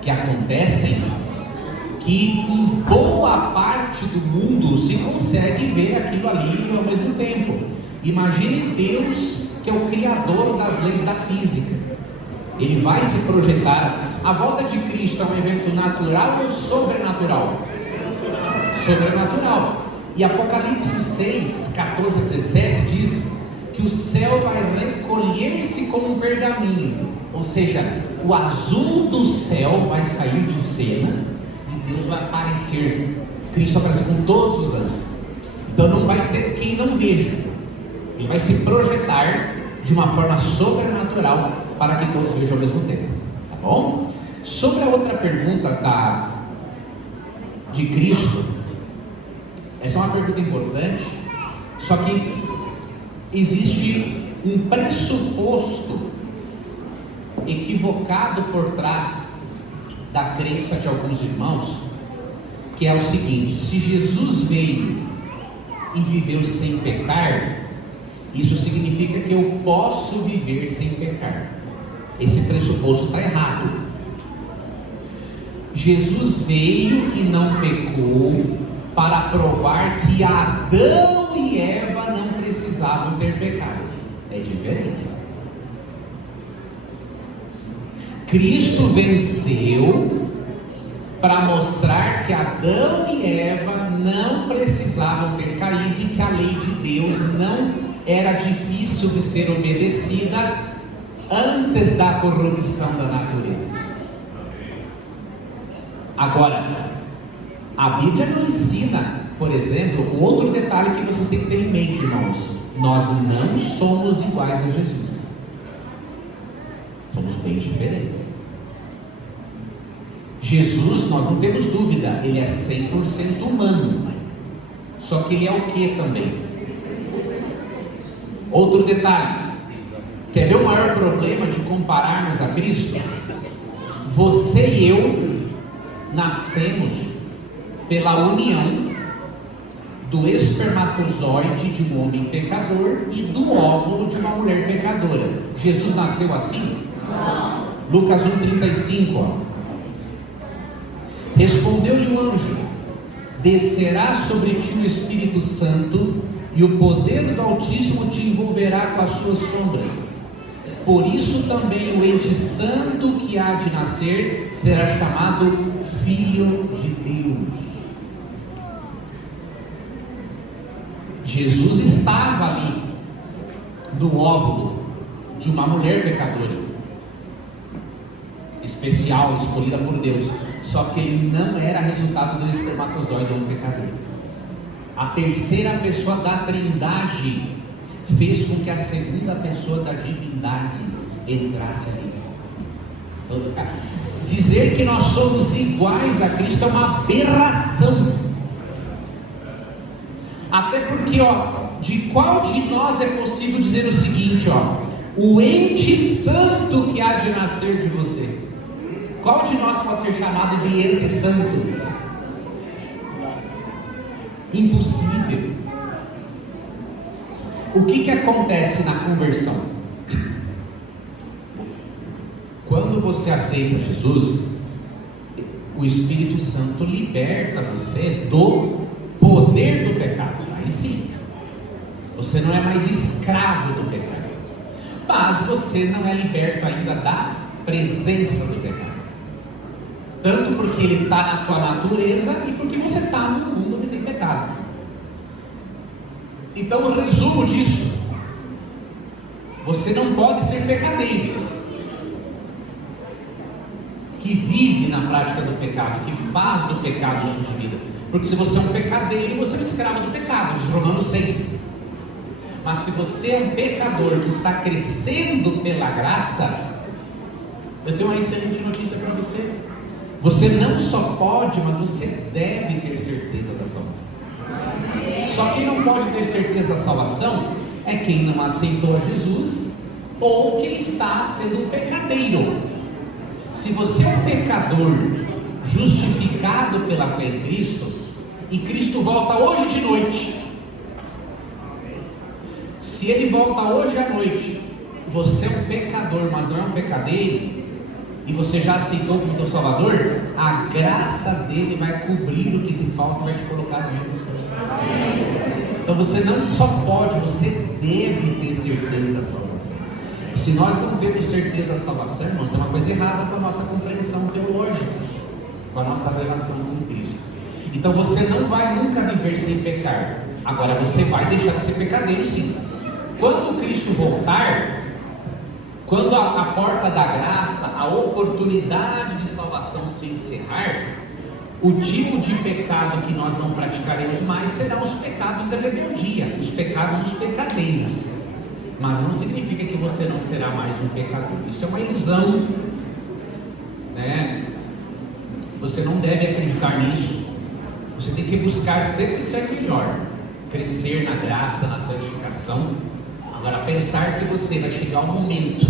que acontecem que em boa parte do mundo se consegue ver aquilo ali ao mesmo tempo. Imagine Deus, que é o criador das leis da física. Ele vai se projetar. A volta de Cristo é um evento natural ou sobrenatural? Sobrenatural. E Apocalipse 6, 14 a 17 diz que o céu vai recolher-se como um pergaminho, ou seja, o azul do céu vai sair de cena e Deus vai aparecer. Cristo aparece com todos os anjos. Então não vai ter quem não veja. Ele vai se projetar de uma forma sobrenatural para que todos vejam ao mesmo tempo. Tá bom? Sobre a outra pergunta de Cristo, essa é uma pergunta importante, só que existe um pressuposto equivocado por trás da crença de alguns irmãos, que é o seguinte: se Jesus veio e viveu sem pecar, isso significa que eu posso viver sem pecar. Esse pressuposto está errado. Jesus veio e não pecou para provar que Adão e Eva não precisavam ter pecado. É diferente. Cristo venceu para mostrar que Adão e Eva não precisavam ter caído e que a lei de Deus não era difícil de ser obedecida antes da corrupção da natureza. Agora, a Bíblia não ensina, por exemplo, outro detalhe que vocês têm que ter em mente, irmãos: nós não somos iguais a Jesus, somos bem diferentes. Jesus, nós não temos dúvida, ele é 100% humano, só que ele é o que também? Outro detalhe, quer ver o maior problema de compararmos a Cristo? Você e eu nascemos pela união do espermatozoide de um homem pecador e do óvulo de uma mulher pecadora. Jesus nasceu assim? Não. Lucas 1,35. Respondeu-lhe o anjo: descerá sobre ti o Espírito Santo, e o poder do Altíssimo te envolverá com a sua sombra. Por isso também o ente santo que há de nascer será chamado Filho de Deus. Jesus estava ali no óvulo de uma mulher pecadora, especial, escolhida por Deus, só que ele não era resultado do espermatozoide de um pecador. A terceira pessoa da Trindade fez com que a segunda pessoa da divindade entrasse ali. Dizer que nós somos iguais a Cristo é uma aberração. Até porque, de qual de nós é possível dizer o seguinte, o ente santo que há de nascer de você? Qual de nós pode ser chamado de ente santo? Impossível. O que acontece na conversão? Quando você aceita Jesus, o Espírito Santo liberta você do poder do pecado. Aí sim, você não é mais escravo do pecado, mas você não é liberto ainda da presença do pecado, tanto porque ele está na tua natureza e porque você está no mundo que tem pecado. Então o resumo disso: você não pode ser pecadeiro, que vive na prática do pecado, que faz do pecado o estilo de vida. Porque se você é um pecadeiro, você é um escravo do pecado, diz Romanos 6. Mas se você é um pecador que está crescendo pela graça, eu tenho uma excelente notícia para você: você não só pode, mas você deve ter certeza da salvação. Só quem não pode ter certeza da salvação é quem não aceitou a Jesus ou quem está sendo um pecadeiro. Se você é um pecador justificado pela fé em Cristo, e Cristo volta hoje de noite, se Ele volta hoje à noite você é um pecador, mas não é um pecadeiro, e você já aceitou como teu Salvador, a graça dele vai cobrir o que te falta e vai te colocar no meio do céu. Então você não só pode, você deve ter certeza da salvação. Se nós não temos certeza da salvação, irmãos, tem uma coisa errada com a nossa compreensão teológica, com a nossa relação com Cristo. Então você não vai nunca viver sem pecar. Agora você vai deixar de ser pecadeiro, sim. Quando Cristo voltar, quando a porta da graça, a oportunidade de salvação se encerrar, o tipo de pecado que nós não praticaremos mais serão os pecados da rebeldia, os pecados dos pecadeiros. Mas não significa que você não será mais um pecador. Isso é uma ilusão, né? Você não deve acreditar nisso. Você tem que buscar sempre ser melhor, crescer na graça, na santificação. Agora, pensar que você vai chegar um momento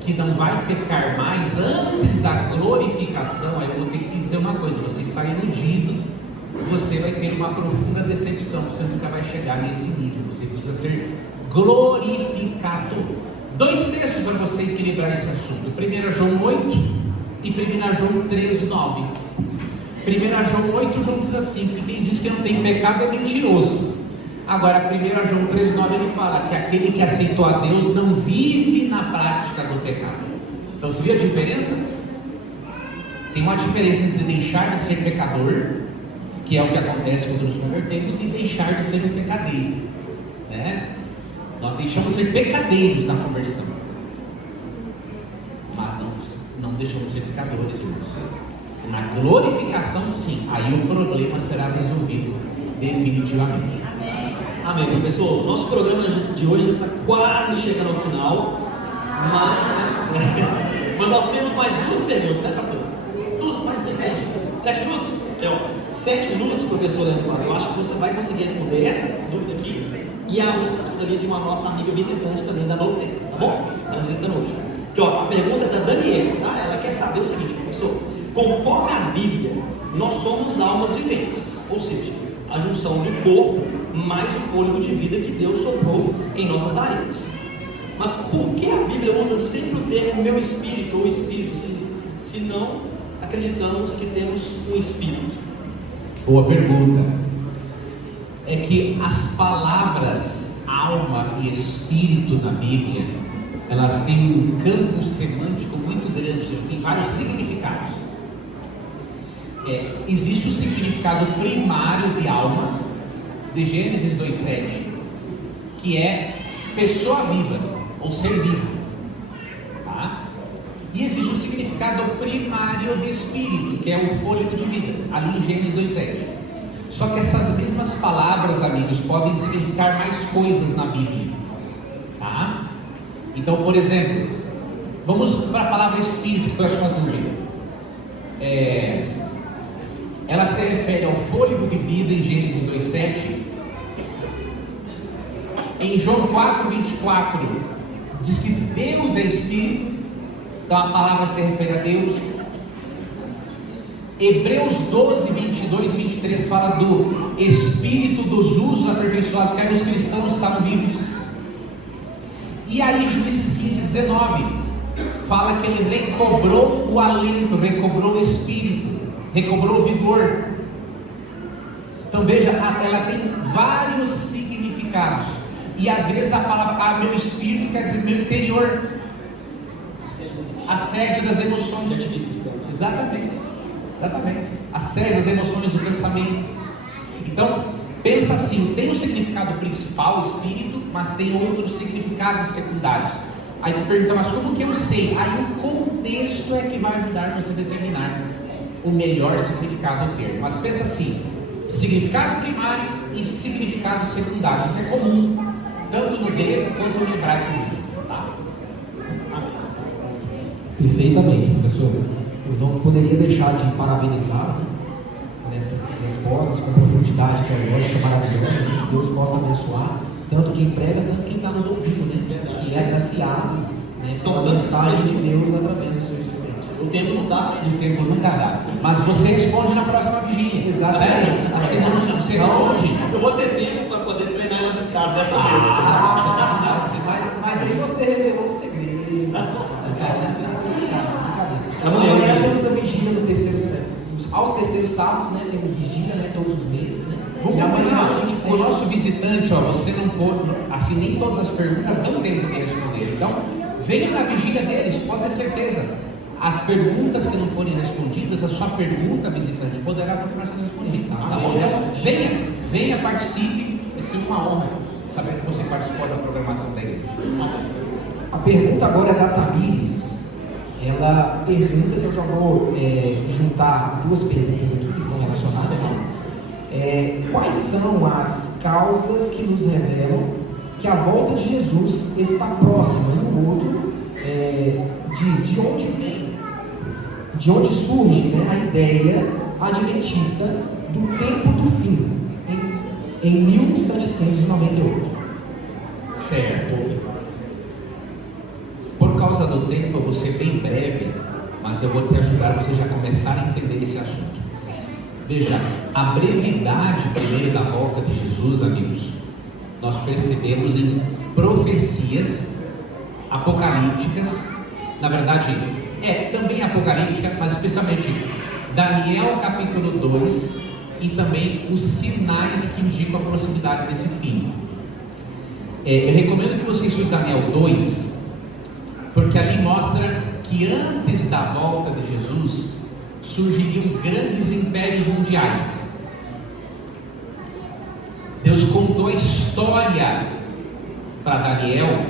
que não vai pecar mais antes da glorificação, aí eu vou ter que te dizer uma coisa: você está iludido, você vai ter uma profunda decepção, você nunca vai chegar nesse nível, você precisa ser glorificado. 2 textos para você equilibrar esse assunto: 1 João 8 e 1 João 3, 9. 1 João 8, João diz assim, que quem diz que não tem pecado é mentiroso. Agora 1 João 3, 9, ele fala que aquele que aceitou a Deus não vive na prática do pecado. Então você viu a diferença? Tem uma diferença entre deixar de ser pecador, que é o que acontece quando nos convertemos, e deixar de ser um pecadeiro, né? Nós deixamos de ser pecadeiros na conversão, mas não deixamos de ser pecadores, irmãos. Na glorificação, sim, aí o problema será resolvido definitivamente. Amém, professor. Nosso programa de hoje está quase chegando ao final, mas nós temos mais 2 perguntas, né, pastor? Mais 2 perguntas. 7 minutos? 7 minutos, professor Leandro Paz. Eu acho que você vai conseguir responder essa dúvida aqui e a outra ali de uma nossa amiga visitante também da Novo Tempo, tá bom? Ela está visitando hoje. Aqui, a pergunta é da Daniela, tá? Ela quer saber o seguinte, professor: conforme a Bíblia, nós somos almas viventes, ou seja, a junção do corpo mais o fôlego de vida que Deus soprou em nossas narinas. Mas por que a Bíblia usa sempre o termo meu espírito ou espírito, se não acreditamos que temos um espírito? Boa pergunta. É que as palavras alma e espírito na Bíblia, elas têm um campo semântico muito grande, ou seja, tem vários significados. Existe o significado primário de alma, de Gênesis 2,7, que é pessoa viva, ou ser vivo, tá? E existe o significado primário de espírito, que é o fôlego de vida, ali em Gênesis 2,7. Só que essas mesmas palavras, amigos, podem significar mais coisas na Bíblia, tá? Então, por exemplo, vamos para a palavra espírito, que foi a sua dúvida. Ela se refere ao fôlego de vida em Gênesis 2,7. Em João 4,24 diz que Deus é espírito, então a palavra se refere a Deus. Hebreus 12, 22 e 23 fala do espírito dos justos aperfeiçoados, que eram os cristãos que estavam vivos. E aí Juízes 15, 19 fala que ele recobrou o alento, recobrou o espírito, recobrou o vigor. Então veja, ela tem vários significados. E às vezes a palavra meu espírito quer dizer meu interior, a sede das emoções. Exatamente. A sede das emoções, do pensamento. Então pensa assim, tem o significado principal, espírito, mas tem outros significados secundários. Aí tu pergunta, mas como que eu sei? Aí o contexto é que vai ajudar você a determinar o melhor significado do termo. Mas pensa assim, significado primário e significado secundário. Isso é comum, tanto no grego quanto no hebraico. Tá? Perfeitamente, professor. Eu não poderia deixar de parabenizar nessas respostas com profundidade teológica maravilhosa, que Deus possa abençoar tanto quem prega, tanto quem está nos ouvindo, né? Que é agraciado, né, com a mensagem de Deus através do seu instrumento. O tempo não dá, O tempo nunca dá. Mas você responde na próxima vigília. Exatamente. Né? As que não você responde. Eu vou ter tempo para poder treinar elas em casa dessa vez. Mas aí você Todos os meses, né? Vamos E amanhã combinar a gente tem o nosso visitante, ó, você não pode, assim, nem todas as perguntas dão tempo de responder. Então, venha na vigília deles, pode ter certeza. As perguntas que não forem respondidas, a sua pergunta, visitante, poderá continuar sendo respondida. Tá bom? Venha, participe, vai ser uma honra saber que você participou da programação da igreja. A pergunta agora é da Tamires. Ela pergunta, eu já vou juntar duas perguntas aqui que estão relacionadas. Quais são as causas que nos revelam que a volta de Jesus está próxima? E o outro diz de onde vem, de onde surge, né, a ideia adventista do tempo do fim, em 1798. Certo. Por causa do tempo, eu vou ser bem breve, mas eu vou te ajudar a você já começar a entender esse assunto. Veja, a brevidade primeiro da volta de Jesus, amigos, nós percebemos em profecias apocalípticas, na verdade, também apocalíptica, mas especialmente Daniel capítulo 2 e também os sinais que indicam a proximidade desse fim. Eu recomendo que você estude Daniel 2, porque ali mostra que antes da volta de Jesus surgiriam grandes impérios mundiais. Deus contou a história para Daniel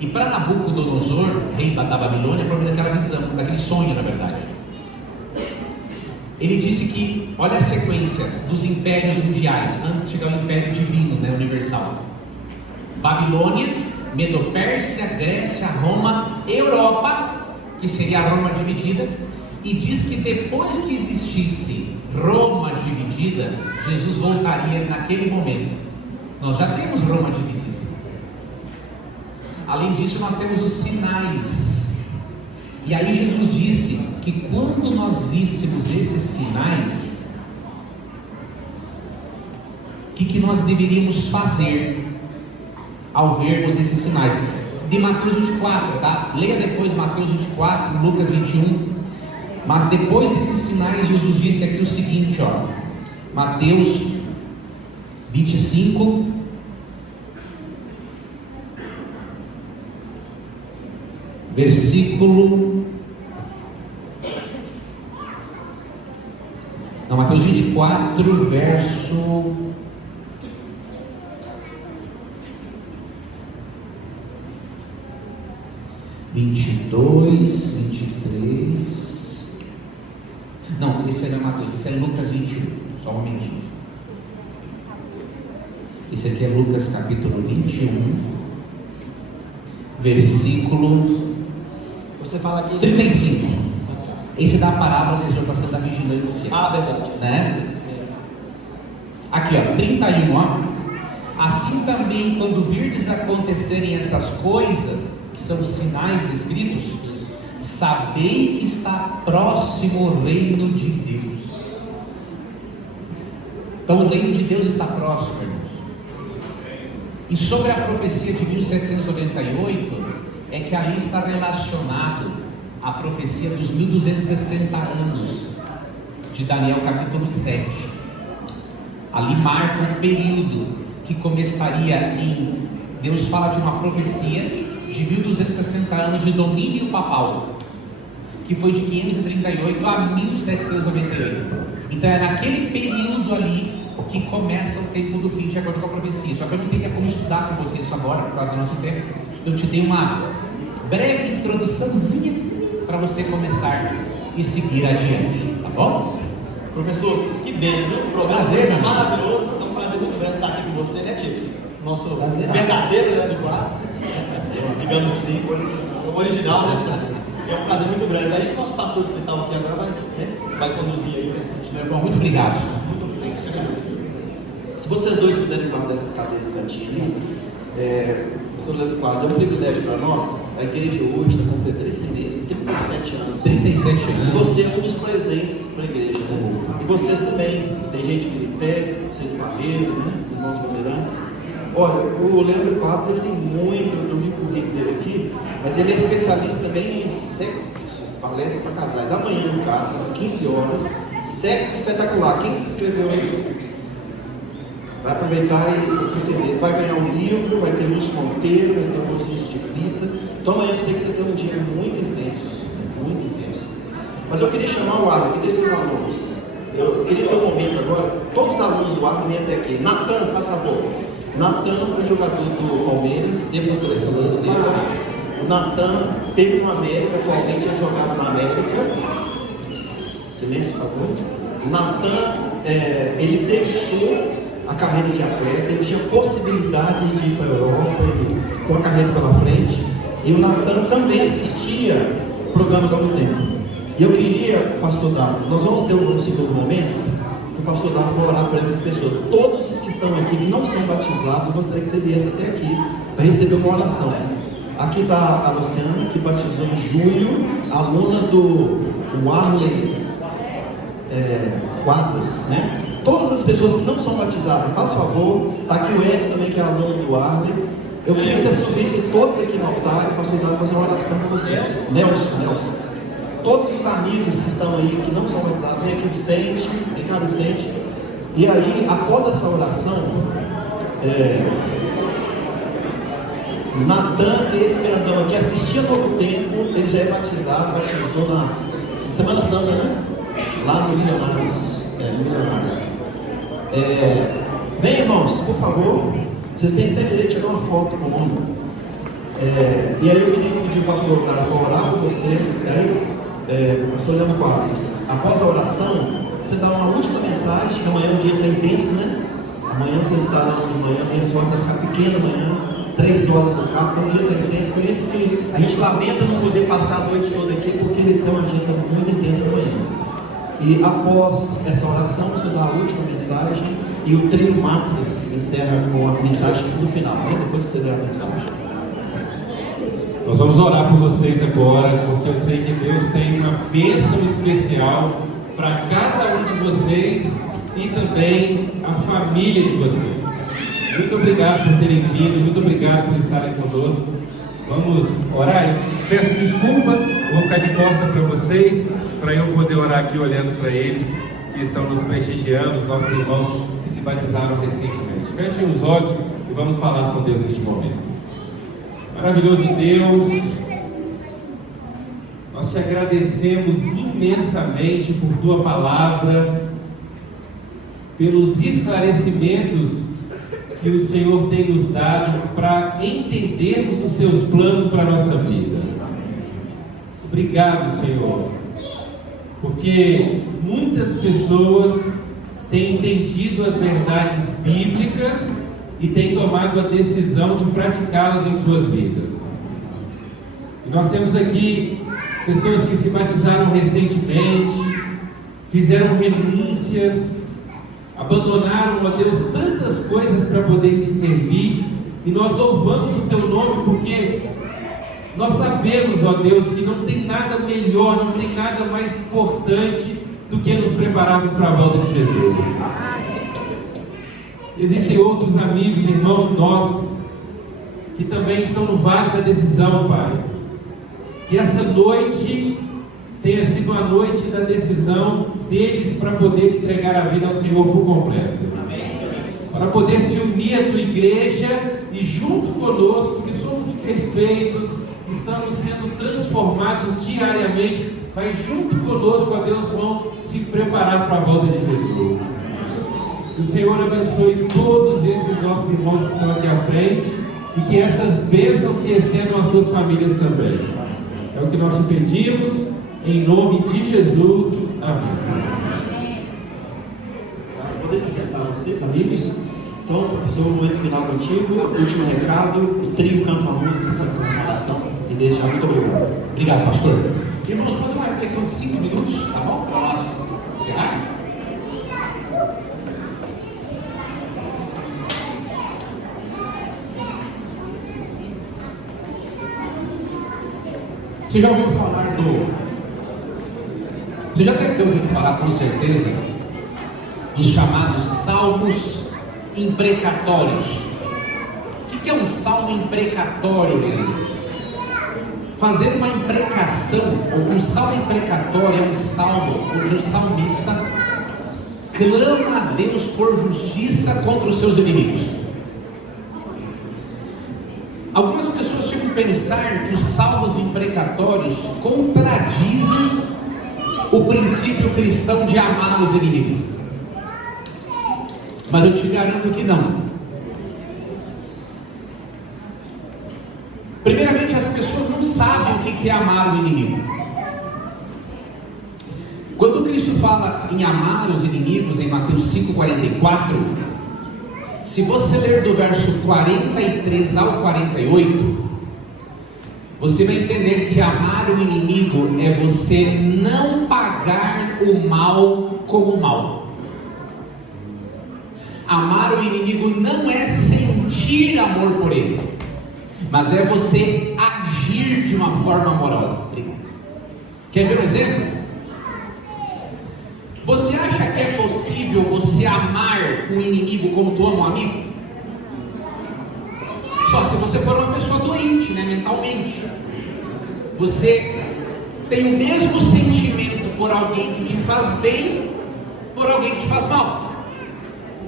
e para Nabucodonosor, rei da Babilônia, por meio daquela visão, daquele sonho, na verdade. Ele disse que, olha a sequência dos impérios mundiais, antes de chegar ao império divino, né, universal: Babilônia, Medo-Pérsia, Grécia, Roma, Europa, que seria a Roma dividida, e diz que depois que existisse Roma dividida, Jesus voltaria naquele momento. Nós já temos Roma dividida. Além disso, nós temos os sinais. E aí Jesus disse que quando nós víssemos esses sinais, o que nós deveríamos fazer ao vermos esses sinais? De Mateus 24, tá? Leia depois Mateus 24, Lucas 21. Mas depois desses sinais, Jesus disse aqui o seguinte, ó, Mateus 25, versículo... Não, Mateus 24, verso... 22, 23... Não, esse é Mateus, esse é Lucas 21, só um momentinho. Esse aqui é Lucas capítulo 21, versículo... Você fala aqui 35. Esse dá a parábola da exortação da vigilância. Ah, verdade. Né? Aqui, ó, 31, ó. Assim também, quando virdes acontecerem estas coisas, que são os sinais descritos, sabei que está próximo o reino de Deus. Então o reino de Deus está próximo, irmãos. E sobre a profecia de 1798, é que ali está relacionado a profecia dos 1260 anos de Daniel capítulo 7. Ali marca um período que começaria em... Deus fala de uma profecia de 1260 anos de domínio papal, que foi de 538 a 1798. Então é naquele período ali que começa o tempo do fim, de acordo com a profecia. Só que eu não teria como estudar com vocês isso agora, por causa do nosso tempo. Então eu te dei uma breve introduçãozinha para você começar e seguir adiante, tá bom? Professor, que bênção, viu? O programa Prazer, foi maravilhoso. É um prazer muito grande estar aqui com você, né, Tito? Nosso Prazer. verdadeiro Leandro Quadros, né? Digamos assim, o original, né? É um prazer muito grande. Aí o nosso pastor distrital aqui agora vai conduzir aí o restante. Meu irmão, muito obrigado. Muito obrigado, te agradeço. Se vocês dois puderem guardar essas cadeiras no cantinho ali, professor Leandro Quadros, é um privilégio para nós. A igreja hoje está completando esse mês 37 anos. 37 E anos. você é um dos presentes para a igreja, né? E vocês também. Tem gente de Militério, Centro Barreiro, né? Os irmãos bandeirantes. Olha, o Leandro Quadros, ele tem muito, eu li o currículo dele aqui, mas ele é especialista também em sexo, palestra para casais amanhã no caso, às 15 horas. Sexo espetacular. Quem se inscreveu aí? Vai aproveitar e receber. Vai ganhar um livro, vai ter Lúcio Monteiro, vai ter um bolsinho de pizza. Então amanhã eu sei que você tem um dia muito intenso. Muito intenso. Mas eu queria chamar o Arlen, que desses alunos. Eu queria ter um momento agora. Todos os alunos do Arlen vêm até aqui. Natan, faz favor. Natan foi jogador do Palmeiras, teve na seleção brasileira. O Natan teve no América, atualmente é jogado na América. Silêncio, por favor. O Natan, ele deixou a carreira de atleta, ele tinha possibilidade de ir para a Europa, com a carreira pela frente. E o Natan também assistia o programa do Novo Tempo. E eu queria, pastor Davo, nós vamos ter um segundo momento, que o pastor Davo vai orar por essas pessoas. Todos os que estão aqui, que não são batizados, eu gostaria que você viesse até aqui para receber uma oração. Aqui está a Luciana, que batizou em julho, aluna do Arlen Quadros, né? Todas as pessoas que não são batizadas, faz favor. Está aqui o Edson também, que é aluno do Arlen. Eu queria que você subisse todos aqui no altar e o pastor Davo fazer uma oração para vocês. Nelson. Todos os amigos que estão aí, que não são batizados, vem aqui Vicente, vem cá Vicente. E aí, após essa oração, Natan, esse grandão aqui, assistia Novo Tempo, ele já é batizado, batizou na Semana Santa, né? Lá no Milionários. Vem, irmãos, por favor. Vocês têm até direito de tirar uma foto com o nome. E aí eu queria pedir o pastor para orar por vocês. O pastor Leandro Quadros, após a oração, você dá uma última mensagem, que amanhã o dia está intenso, né? Amanhã você estará de manhã, minha esposa vai ficar pequena amanhã, 3 horas no carro, então o dia está intenso, por isso que a gente lamenta não poder passar a noite toda aqui, porque ele tem uma agenda muito intensa amanhã. E após essa oração, você dá a última mensagem e o trio Matrix encerra com a mensagem no final, né? Depois que você der a mensagem. Nós vamos orar por vocês agora, porque eu sei que Deus tem uma bênção especial para cada um de vocês e também a família de vocês. Muito obrigado por terem vindo, muito obrigado por estarem conosco. Vamos orar? Eu peço desculpa, eu vou ficar de costas para vocês, para eu poder orar aqui olhando para eles que estão nos prestigiando, os nossos irmãos que se batizaram recentemente. Fechem os olhos e vamos falar com Deus neste momento. Maravilhoso Deus, nós te agradecemos imensamente por tua palavra, pelos esclarecimentos que o Senhor tem nos dado para entendermos os teus planos para a nossa vida. Obrigado, Senhor, porque muitas pessoas têm entendido as verdades bíblicas e têm tomado a decisão de praticá-las em suas vidas. E nós temos aqui pessoas que se batizaram recentemente, fizeram renúncias, abandonaram, ó Deus, tantas coisas para poder te servir, e nós louvamos o teu nome porque nós sabemos, ó Deus, que não tem nada melhor, não tem nada mais importante do que nos prepararmos para a volta de Jesus. Existem outros amigos, irmãos nossos, que também estão no vale da decisão, Pai. Que essa noite tenha sido a noite da decisão deles para poder entregar a vida ao Senhor por completo. Para poder se unir à tua igreja e junto conosco, que somos imperfeitos, estamos sendo transformados diariamente, mas junto conosco, ó Deus, vão se preparar para a volta de Jesus. Que o Senhor abençoe todos esses nossos irmãos que estão aqui à frente e que essas bênçãos se estendam às suas famílias também. É o que nós te pedimos, em nome de Jesus. Amém. Podem sentar vocês, amigos? Então, professor, o momento final contigo, último recado, o trio canta uma música, você faz essa recomendação e deixa. Muito obrigado. Obrigado, pastor. Irmãos, vamos fazer uma reflexão de 5 minutos, tá bom? Para nós encerrarmos. Você já ouviu falar Você já deve ter ouvido falar, com certeza, dos chamados salmos imprecatórios. O que é um salmo imprecatório, Leandro? fazer uma imprecação, ou um salmo imprecatório é um salmo onde o salmista clama a Deus por justiça contra os seus inimigos. Algumas pessoas chegam a pensar que os salmos imprecatórios contradizem o princípio cristão de amar os inimigos, mas eu te garanto que não. Primeiramente, as pessoas não sabem o que é amar o inimigo. Quando Cristo fala em amar os inimigos em Mateus 5,44, se você ler do verso 43 ao 48, você vai entender que amar o inimigo é você não pagar o mal com o mal. Amar o inimigo não é sentir amor por ele, mas é você agir de uma forma amorosa. Quer ver um exemplo? Você acha que é possível você amar um inimigo como tu ama um amigo? Só se você for uma pessoa doente, né, mentalmente. Você tem o mesmo sentimento por alguém que te faz bem, por alguém que te faz mal.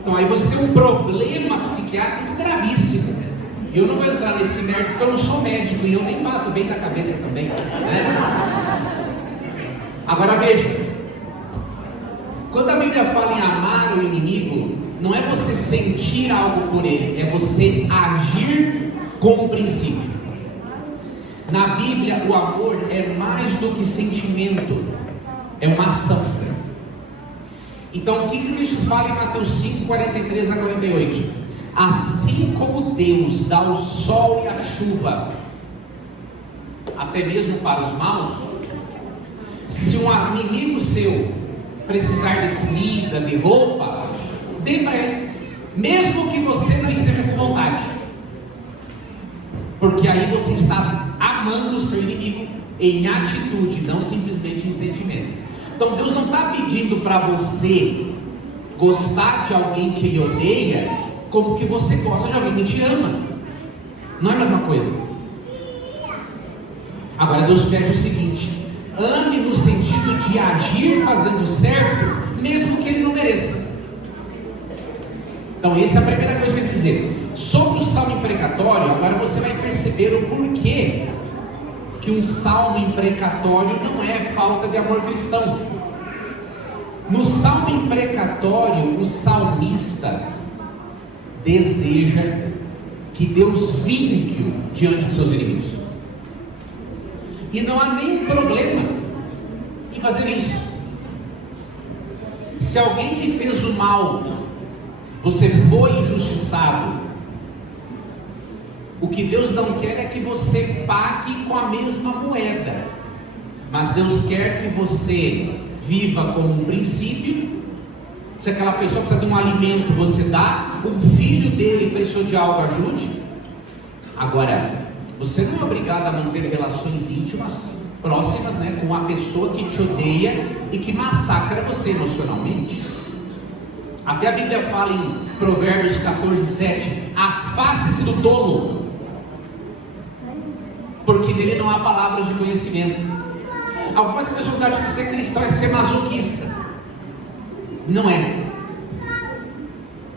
Então aí você tem um problema psiquiátrico gravíssimo. Eu não vou entrar nesse mérito porque eu não sou médico e eu nem bato bem na cabeça também, né? Agora veja, quando a Bíblia fala em amar o inimigo, não é você sentir algo por ele, é você agir com o princípio. Na Bíblia, o amor é mais do que sentimento, é uma ação. Então, o que Cristo fala em Mateus 5, 43 a 48? Assim como Deus dá o sol e a chuva, até mesmo para os maus, se um inimigo seu precisar de comida, de roupa, dê para ele, mesmo que você não esteja com vontade, porque aí você está amando o seu inimigo em atitude, não simplesmente em sentimento. Então Deus não está pedindo para você gostar de alguém que Ele odeia, como que você gosta de alguém que te ama. Não é a mesma coisa. Agora Deus pede o seguinte: ame no sentido de agir fazendo certo, mesmo que ele não mereça. Então essa é a primeira coisa que eu quero dizer. Sobre o salmo imprecatório, agora você vai perceber o porquê que um salmo imprecatório não é falta de amor cristão. No salmo imprecatório, o salmista deseja que Deus vinque-o diante dos seus inimigos. E não há nenhum problema em fazer isso. Se alguém lhe fez o mal, você foi injustiçado, o que Deus não quer é que você pague com a mesma moeda, mas Deus quer que você viva como um princípio. Se aquela pessoa precisa de um alimento, você dá. O filho dele precisou de algo, ajude. Agora, você não é obrigado a manter relações íntimas, próximas, né, com uma pessoa que te odeia e que massacra você emocionalmente. Até a Bíblia fala em Provérbios 14:7, afaste-se do tolo, porque nele não há palavras de conhecimento. Algumas pessoas acham que ser cristão é ser masoquista. Não é.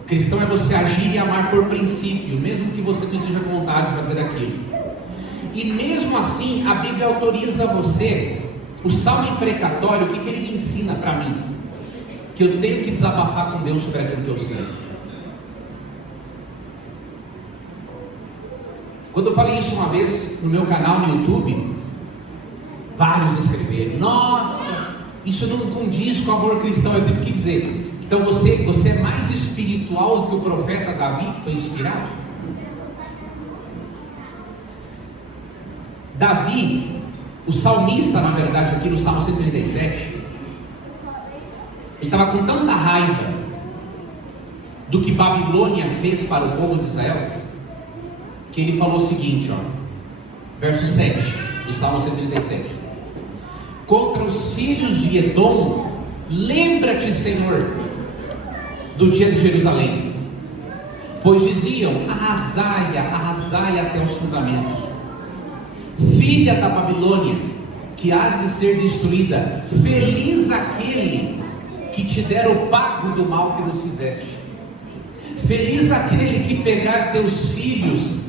Cristão é você agir e amar por princípio, mesmo que você não esteja com vontade de fazer aquilo. E mesmo assim, a Bíblia autoriza você. O salmo imprecatório, o que ele me ensina para mim? Que eu tenho que desabafar com Deus sobre aquilo que eu sinto. Quando eu falei isso uma vez no meu canal no YouTube, vários escreveram: nossa, isso não condiz com o amor cristão. Eu tive que dizer: então você é mais espiritual do que o profeta Davi, que foi inspirado? Davi, o salmista, na verdade, aqui no Salmo 137, ele estava com tanta raiva do que Babilônia fez para o povo de Israel, que ele falou o seguinte, verso 7 do Salmo 137: contra os filhos de Edom, lembra-te, Senhor, do dia de Jerusalém, pois diziam: arrasai até os fundamentos, filha da Babilônia, que has de ser destruída. Feliz aquele que te der o pago do mal que nos fizeste. Feliz aquele que pegar teus filhos